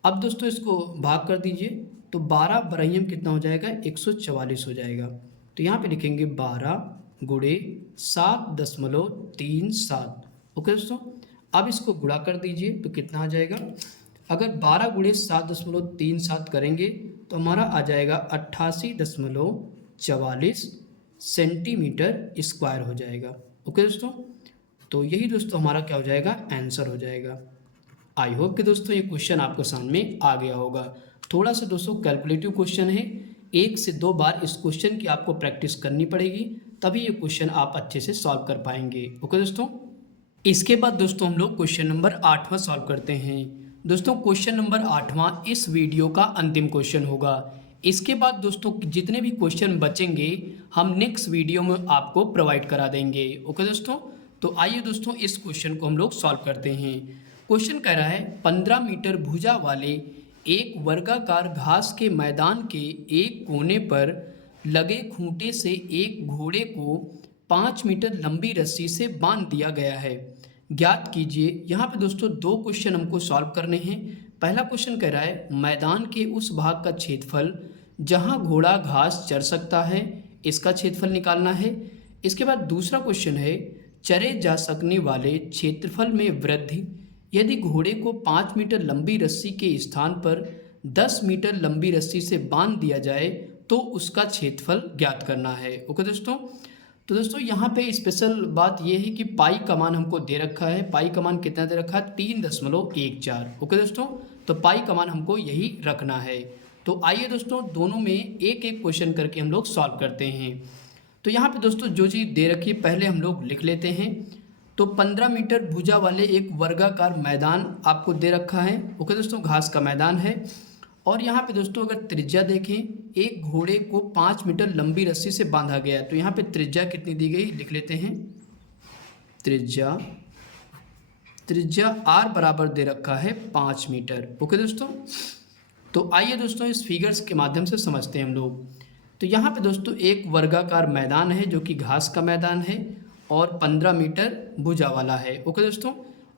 अब दोस्तों इसको भाग कर दीजिए, तो 12 बराइम कितना हो जाएगा 144 हो जाएगा, तो यहाँ पे लिखेंगे 12 गुणे 7.37। ओके दोस्तों, अब इसको गुणा कर दीजिए तो कितना आ जाएगा, अगर 12 गुणे 7.37 करेंगे तो हमारा आ जाएगा 88.44 सेंटीमीटर स्क्वायर हो जाएगा। ओके दोस्तों, तो यही दोस्तों हमारा क्या हो जाएगा आंसर हो जाएगा। आई होप कि दोस्तों ये क्वेश्चन आपको समझ में आ गया होगा। थोड़ा सा दोस्तों कैलकुलेटिव क्वेश्चन है, 1 से 2 बार इस क्वेश्चन की आपको प्रैक्टिस करनी पड़ेगी, तभी ये क्वेश्चन आप अच्छे से सॉल्व कर पाएंगे। ओके दोस्तों, इसके बाद दोस्तों हम लोग क्वेश्चन नंबर 8वां सॉल्व करते हैं। दोस्तों क्वेश्चन नंबर 8वां इस वीडियो का अंतिम क्वेश्चन होगा। इसके बाद दोस्तों जितने भी क्वेश्चन बचेंगे हम नेक्स्ट वीडियो में आपको प्रोवाइड करा देंगे। ओके दोस्तों, तो आइए दोस्तों इस क्वेश्चन को हम लोग सॉल्व करते हैं। क्वेश्चन कह रहा है 15 मीटर भुजा वाले एक वर्गाकार घास के मैदान के एक कोने पर लगे खूंटे से एक घोड़े को 5 मीटर लंबी रस्सी से बांध दिया गया है। ज्ञात कीजिए। यहाँ पे दोस्तों 2 क्वेश्चन हमको सॉल्व करने हैं। पहला क्वेश्चन कह रहा है मैदान के उस भाग का क्षेत्रफल जहाँ घोड़ा घास चर सकता है, इसका क्षेत्रफल निकालना है। इसके बाद दूसरा क्वेश्चन है, चरे जा सकने वाले क्षेत्रफल में वृद्धि यदि घोड़े को 5 मीटर लंबी रस्सी के स्थान पर 10 मीटर लंबी रस्सी से बांध दिया जाए तो उसका क्षेत्रफल ज्ञात करना है। ओके दोस्तों, तो दोस्तों यहाँ पे स्पेशल बात ये है कि पाई का मान हमको दे रखा है। पाई का मान कितना दे रखा है? 3.14। ओके दोस्तों, तो पाई का मान हमको यही रखना है। तो आइए दोस्तों दोनों में एक एक क्वेश्चन करके हम लोग सॉल्व करते हैं। तो यहाँ पे दोस्तों जो चीज़ दे रखी है पहले हम लोग लिख लेते हैं। तो 15 मीटर भुजा वाले एक वर्गाकार मैदान आपको दे रखा है। ओके दोस्तों, घास का मैदान है। और यहाँ पे दोस्तों अगर त्रिज्या देखें, एक घोड़े को 5 मीटर लंबी रस्सी से बांधा गया है। तो यहाँ पे त्रिज्या कितनी दी गई लिख लेते हैं। त्रिज्या r बराबर दे रखा है 5 मीटर। ओके दोस्तों, तो आइए दोस्तों इस फिगर्स के माध्यम से समझते हैं हम लोग। तो यहाँ पे दोस्तों एक वर्गाकार मैदान है जो कि घास का मैदान है और 15 मीटर भुजा वाला है। ओके दोस्तों,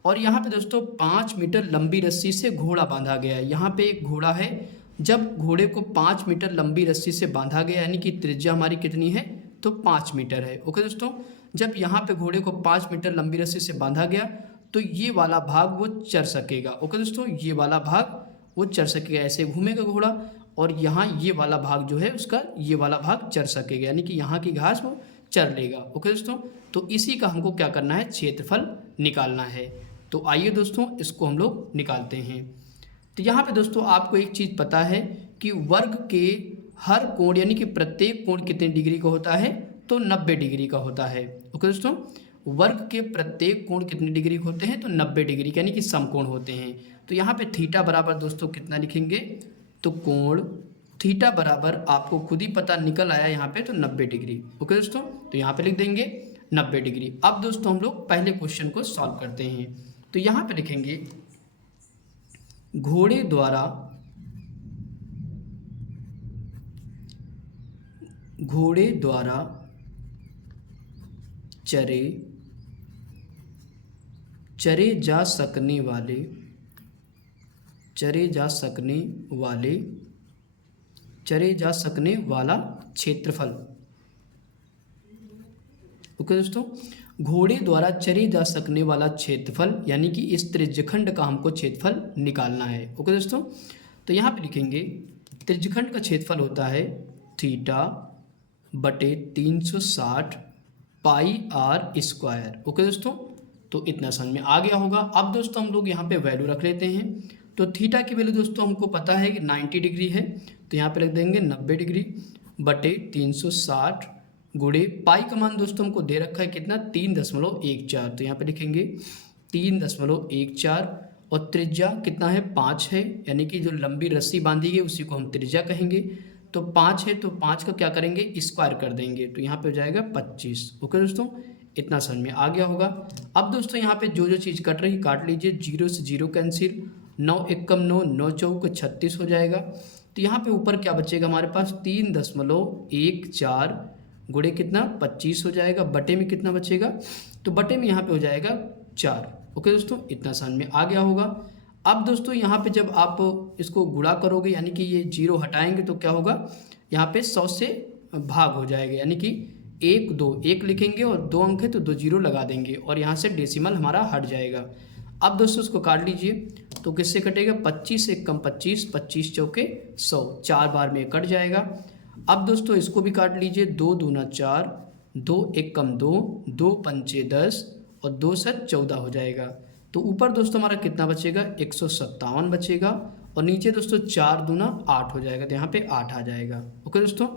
और यहाँ पे दोस्तों 5 मीटर लंबी रस्सी से घोड़ा बांधा गया है। यहाँ पे एक घोड़ा है। जब घोड़े को 5 मीटर लंबी रस्सी से बांधा गया यानी कि त्रिज्या हमारी कितनी है? तो 5 मीटर है। ओके दोस्तों, जब यहाँ पे घोड़े को 5 मीटर लंबी रस्सी से बांधा गया तो ये वाला भाग वो चर सकेगा। ओके दोस्तों, ये वाला भाग वो चर सकेगा, ऐसे घूमेगा घोड़ा। और यहाँ ये वाला भाग जो है उसका ये वाला भाग चर सकेगा, यानी कि यहाँ की घास वो चर लेगा। ओके दोस्तों, तो इसी का हमको क्या करना है? क्षेत्रफल निकालना है। तो आइए दोस्तों इसको हम लोग निकालते हैं। तो यहाँ पे दोस्तों आपको एक चीज़ पता है कि वर्ग के हर कोण यानी कि प्रत्येक कोण कितने डिग्री का होता है? तो 90 डिग्री का होता है। ओके दोस्तों, वर्ग के प्रत्येक कोण कितने डिग्री होते हैं? तो 90 डिग्री यानी कि समकोण होते हैं। तो यहाँ पे थीटा बराबर दोस्तों कितना लिखेंगे? तो कोण थीटा बराबर आपको खुद ही पता निकल आया यहाँ पे, तो 90 डिग्री। ओके दोस्तों, तो यहाँ पे लिख देंगे 90 डिग्री। अब दोस्तों हम लोग पहले क्वेश्चन को सॉल्व करते हैं। तो यहाँ पे लिखेंगे घोड़े द्वारा चरे जा सकने वाला क्षेत्रफल। ओके दोस्तों, घोड़े द्वारा चरे जा सकने वाला क्षेत्रफल यानी कि इस त्रिज्यखंड का हमको क्षेत्रफल निकालना है। ओके दोस्तों, तो यहाँ पे लिखेंगे त्रिज्यखंड का क्षेत्रफल होता है थीटा बटे 360 पाई r स्क्वायर। ओके दोस्तों, तो इतना समझ में आ गया होगा। अब दोस्तों हम लोग यहाँ पे वैल्यू रख लेते हैं। तो थीटा की वैल्यू दोस्तों हमको पता है कि 90 डिग्री है। तो यहाँ पे रख देंगे 90 डिग्री बटे 360 गुणे पाई का मान दोस्तों हमको दे रखा है कितना? 3.14। तो यहाँ पे लिखेंगे 3.14 और त्रिज्या कितना है? 5 है, यानी कि जो लंबी रस्सी बांधी गई उसी को हम त्रिज्या कहेंगे। तो 5 है तो 5 का क्या करेंगे? स्क्वायर कर देंगे। तो यहाँ पे हो जाएगा 25। ओके दोस्तों, इतना समझ में आ गया होगा। अब दोस्तों यहाँ पे जो चीज़ कट रही काट लीजिए। 0 से 0 कैंसिल, 9 एकम 9, 9 चौक 36 हो जाएगा। तो यहाँ पे ऊपर क्या बचेगा हमारे पास? 3.14 गुणे कितना? 25 हो जाएगा। बटे में कितना बचेगा? तो बटे में यहाँ पे हो जाएगा 4। ओके दोस्तों, इतना समझ में आ गया होगा। अब दोस्तों यहाँ पे जब आप इसको गुणा करोगे यानी कि ये 0 हटाएंगे तो क्या होगा? यहाँ पे 100 से भाग हो जाएगा, यानी कि 1 2 1 लिखेंगे और 2 अंक है तो 2 0 लगा देंगे और यहाँ से डेसिमल हमारा हट जाएगा। अब दोस्तों इसको काट लीजिए तो किससे कटेगा? 25 से कम 25, 25 चौके 100, 4 बार में कट जाएगा। अब दोस्तों इसको भी काट लीजिए। 2 दूना 4, 2 एक कम 2, 2 पंचे 10 और 2 7 14 हो जाएगा। तो ऊपर दोस्तों हमारा कितना बचेगा? 157 बचेगा और नीचे दोस्तों 4 दूना 8 हो जाएगा। तो यहाँ पे 8 आ जाएगा। ओके दोस्तों,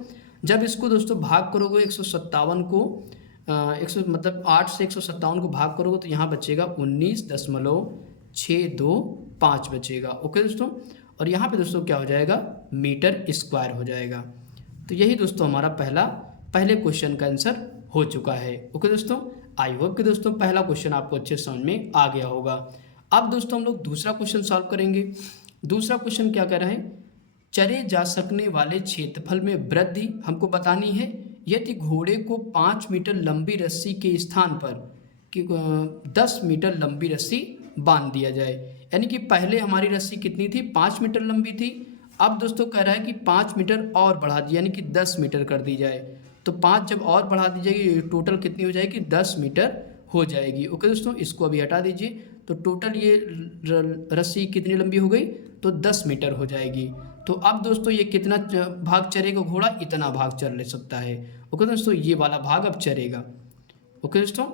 जब इसको दोस्तों भाग करोगे 157 को 8 से 157 को भाग करोगे तो यहाँ बचेगा 19.625 बचेगा। ओके दोस्तों, और यहाँ पे दोस्तों क्या हो जाएगा? मीटर स्क्वायर हो जाएगा। तो यही दोस्तों हमारा पहले क्वेश्चन का आंसर हो चुका है। ओके दोस्तों, आई होप कि दोस्तों पहला क्वेश्चन आपको अच्छे समझ में आ गया होगा। अब दोस्तों हम लोग दूसरा क्वेश्चन सॉल्व करेंगे। दूसरा क्वेश्चन क्या कह रहा है? चरे जा सकने वाले क्षेत्रफल में वृद्धि हमको बतानी है यदि घोड़े को 5 मीटर लंबी रस्सी के स्थान पर 10 मीटर लंबी रस्सी बांध दिया जाए। यानी कि पहले हमारी रस्सी कितनी थी? 5 मीटर लंबी थी। अब दोस्तों कह रहा है कि 5 मीटर और बढ़ा दिया यानी कि 10 मीटर कर दी जाए। तो 5 जब और बढ़ा दीजिएगा टोटल कितनी हो जाएगी 10 मीटर हो जाएगी। ओके दोस्तों, इसको अभी हटा दीजिए। तो टोटल ये रस्सी कितनी लंबी हो गई, तो 10 मीटर हो जाएगी। तो अब दोस्तों ये कितना भाग चरेगा घोड़ा, इतना भाग चल ले सकता है। ओके दोस्तों, ये वाला भाग अब चरेगा। ओके दोस्तों,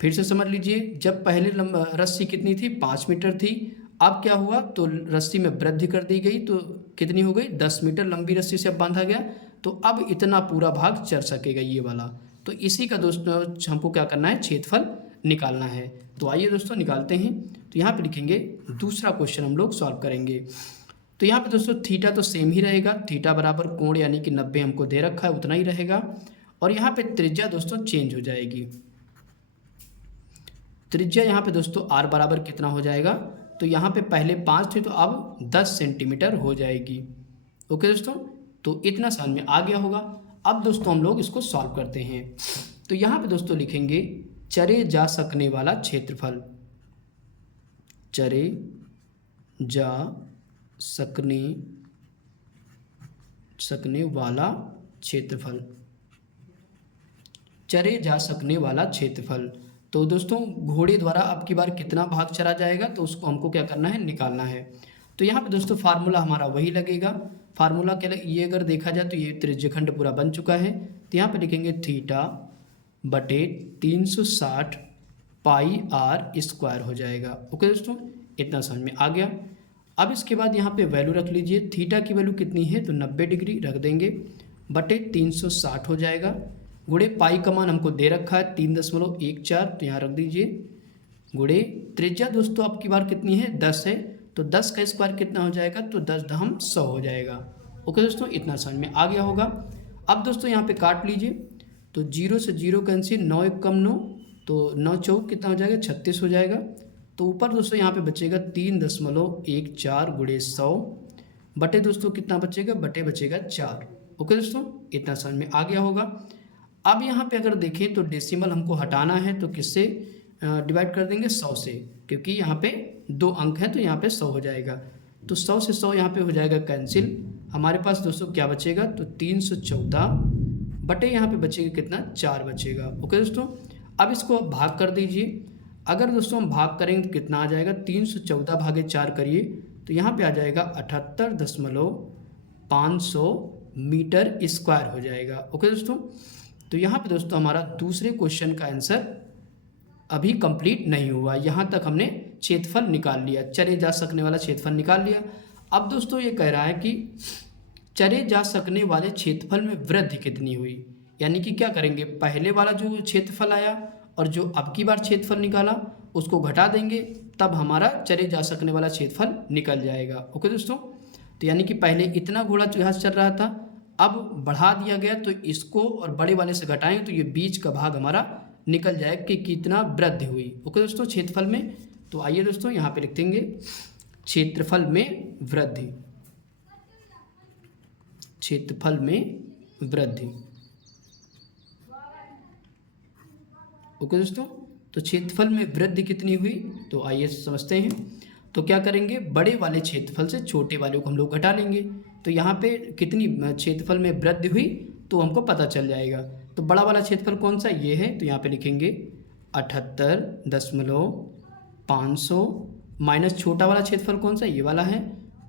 फिर से समझ लीजिए, जब पहले रस्सी कितनी थी 5 मीटर थी, अब क्या हुआ तो रस्सी में वृद्धि कर दी गई, तो कितनी हो गई 10 मीटर लंबी रस्सी से अब बांधा गया, तो अब इतना पूरा भाग चल सकेगा ये वाला। तो इसी का दोस्तों हमको क्या करना है, क्षेत्रफल निकालना है। तो आइए दोस्तों निकालते हैं। तो यहाँ पे लिखेंगे दूसरा क्वेश्चन हम लोग सॉल्व करेंगे। तो यहाँ पे दोस्तों थीटा तो सेम ही रहेगा, थीटा बराबर कोण यानी कि 90 हमको दे रखा है उतना ही रहेगा। और यहाँ पे त्रिज्या दोस्तों चेंज हो जाएगी। त्रिज्या यहाँ पे दोस्तों r बराबर कितना हो जाएगा, तो यहाँ पे पहले 5 थे तो अब 10 सेंटीमीटर हो जाएगी। ओके दोस्तों, तो इतना समझ में आ गया होगा। अब दोस्तों हम लोग इसको सॉल्व करते हैं। तो यहाँ पे दोस्तों लिखेंगे चरे जा सकने वाला क्षेत्रफल, चरे जा सकने वाला क्षेत्रफल, चरे जा सकने वाला क्षेत्रफल। तो दोस्तों घोड़े द्वारा अब की बार कितना भाग चरा जाएगा, तो उसको हमको क्या करना है, निकालना है। तो यहाँ पे दोस्तों फार्मूला हमारा वही लगेगा। फार्मूला के ये अगर देखा जाए तो ये त्रिज्यखंड पूरा बन चुका है। तो यहाँ पे लिखेंगे थीटा बटे 360 पाई आर स्क्वायर हो जाएगा। ओके दोस्तों, इतना समझ में आ गया। अब इसके बाद यहाँ पे वैल्यू रख लीजिए, थीटा की वैल्यू कितनी है तो 90 डिग्री रख देंगे, बटे 360 हो जाएगा, गुणे पाई का मान हमको दे रखा है 3.14, तो यहाँ रख दीजिए, गुणे त्रिज्या दोस्तों आपकी बार कितनी है 10 है, तो 10 का स्क्वायर कितना हो जाएगा, तो 10 हो जाएगा। ओके दोस्तों, इतना समझ में आ गया होगा। अब दोस्तों यहाँ पे काट लीजिए, तो 0 से 0 कैंसिल, 9 1 कम 9, तो 9 चौक कितना हो जाएगा 36 हो जाएगा। तो ऊपर दोस्तों यहाँ पे बचेगा 3.14 गुणे 100, बटे दोस्तों कितना बचेगा, बटे बचेगा 4। ओके दोस्तों, इतना समझ में आ गया होगा। अब यहाँ पे अगर देखें तो डेसिमल हमको हटाना है, तो किससे डिवाइड कर देंगे 100 से, क्योंकि यहाँ पे 2 अंक हैं तो यहाँ पे 100 हो जाएगा। तो 100 से 100 यहाँ पे हो जाएगा कैंसिल, हमारे पास दोस्तों क्या बचेगा, तो 314 बटे यहाँ पे बचेगा कितना 4 बचेगा। ओके दोस्तों, अब इसको भाग कर दीजिए। अगर दोस्तों हम भाग करेंगे तो कितना आ जाएगा, 314 भागे 4 करिए, तो यहाँ पे आ जाएगा 78.500 मीटर स्क्वायर हो जाएगा। ओके दोस्तों, तो यहाँ पे दोस्तों हमारा दूसरे क्वेश्चन का आंसर अभी कंप्लीट नहीं हुआ। यहाँ तक हमने क्षेत्रफल निकाल लिया, चरे जा सकने वाला क्षेत्रफल निकाल लिया। अब दोस्तों ये कह रहा है कि चरे जा सकने वाले क्षेत्रफल में वृद्धि कितनी हुई, यानी कि क्या करेंगे, पहले वाला जो क्षेत्रफल आया और जो अब की बार क्षेत्रफल निकाला उसको घटा देंगे, तब हमारा चरे जा सकने वाला क्षेत्रफल निकल जाएगा। ओके दोस्तों, तो यानी कि पहले इतना घोड़ा यहाँ चल रहा था, अब बढ़ा दिया गया, तो इसको और बड़े वाले से घटाएंगे तो ये बीच का भाग हमारा निकल जाएगा कि कितना वृद्धि हुई। ओके दोस्तों, क्षेत्रफल में। तो आइए दोस्तों यहाँ पे लिख देंगे क्षेत्रफल में वृद्धि, क्षेत्रफल में वृद्धि। ओके दोस्तों, तो क्षेत्रफल में वृद्धि कितनी हुई, तो आइए समझते हैं। तो क्या करेंगे, बड़े वाले क्षेत्रफल से छोटे वाले को हम लोग घटा लेंगे, तो यहाँ पे कितनी क्षेत्रफल में वृद्धि हुई तो हमको पता चल जाएगा। तो बड़ा वाला क्षेत्रफल कौन सा, ये है, तो यहाँ पे लिखेंगे 78.500 माइनस छोटा वाला क्षेत्रफल कौन सा, ये वाला है,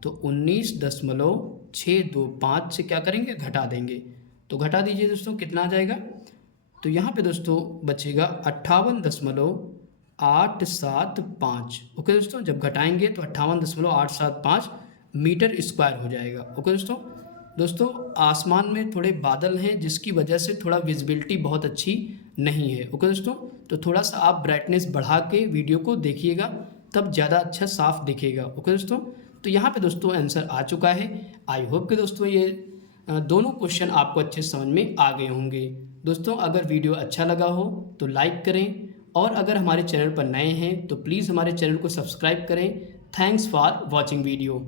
तो 19.625 से क्या करेंगे, घटा देंगे। तो घटा दीजिए दोस्तों, कितना आ जाएगा, तो यहाँ पे दोस्तों बचेगा 58.875। ओके दोस्तों, जब घटाएंगे तो 58.875 मीटर स्क्वायर हो जाएगा। ओके दोस्तों आसमान में थोड़े बादल हैं जिसकी वजह से थोड़ा विजिबिलिटी बहुत अच्छी नहीं है। ओके दोस्तों, तो थोड़ा सा आप ब्राइटनेस बढ़ा के वीडियो को देखिएगा, तब ज़्यादा अच्छा साफ दिखेगा। ओके दोस्तों, तो यहाँ पे दोस्तों आंसर आ चुका है। आई होप कि दोस्तों ये दोनों क्वेश्चन आपको अच्छे समझ में आ गए होंगे। दोस्तों अगर वीडियो अच्छा लगा हो तो लाइक करें, और अगर हमारे चैनल पर नए हैं तो प्लीज़ हमारे चैनल को सब्सक्राइब करें। Thanks for watching video.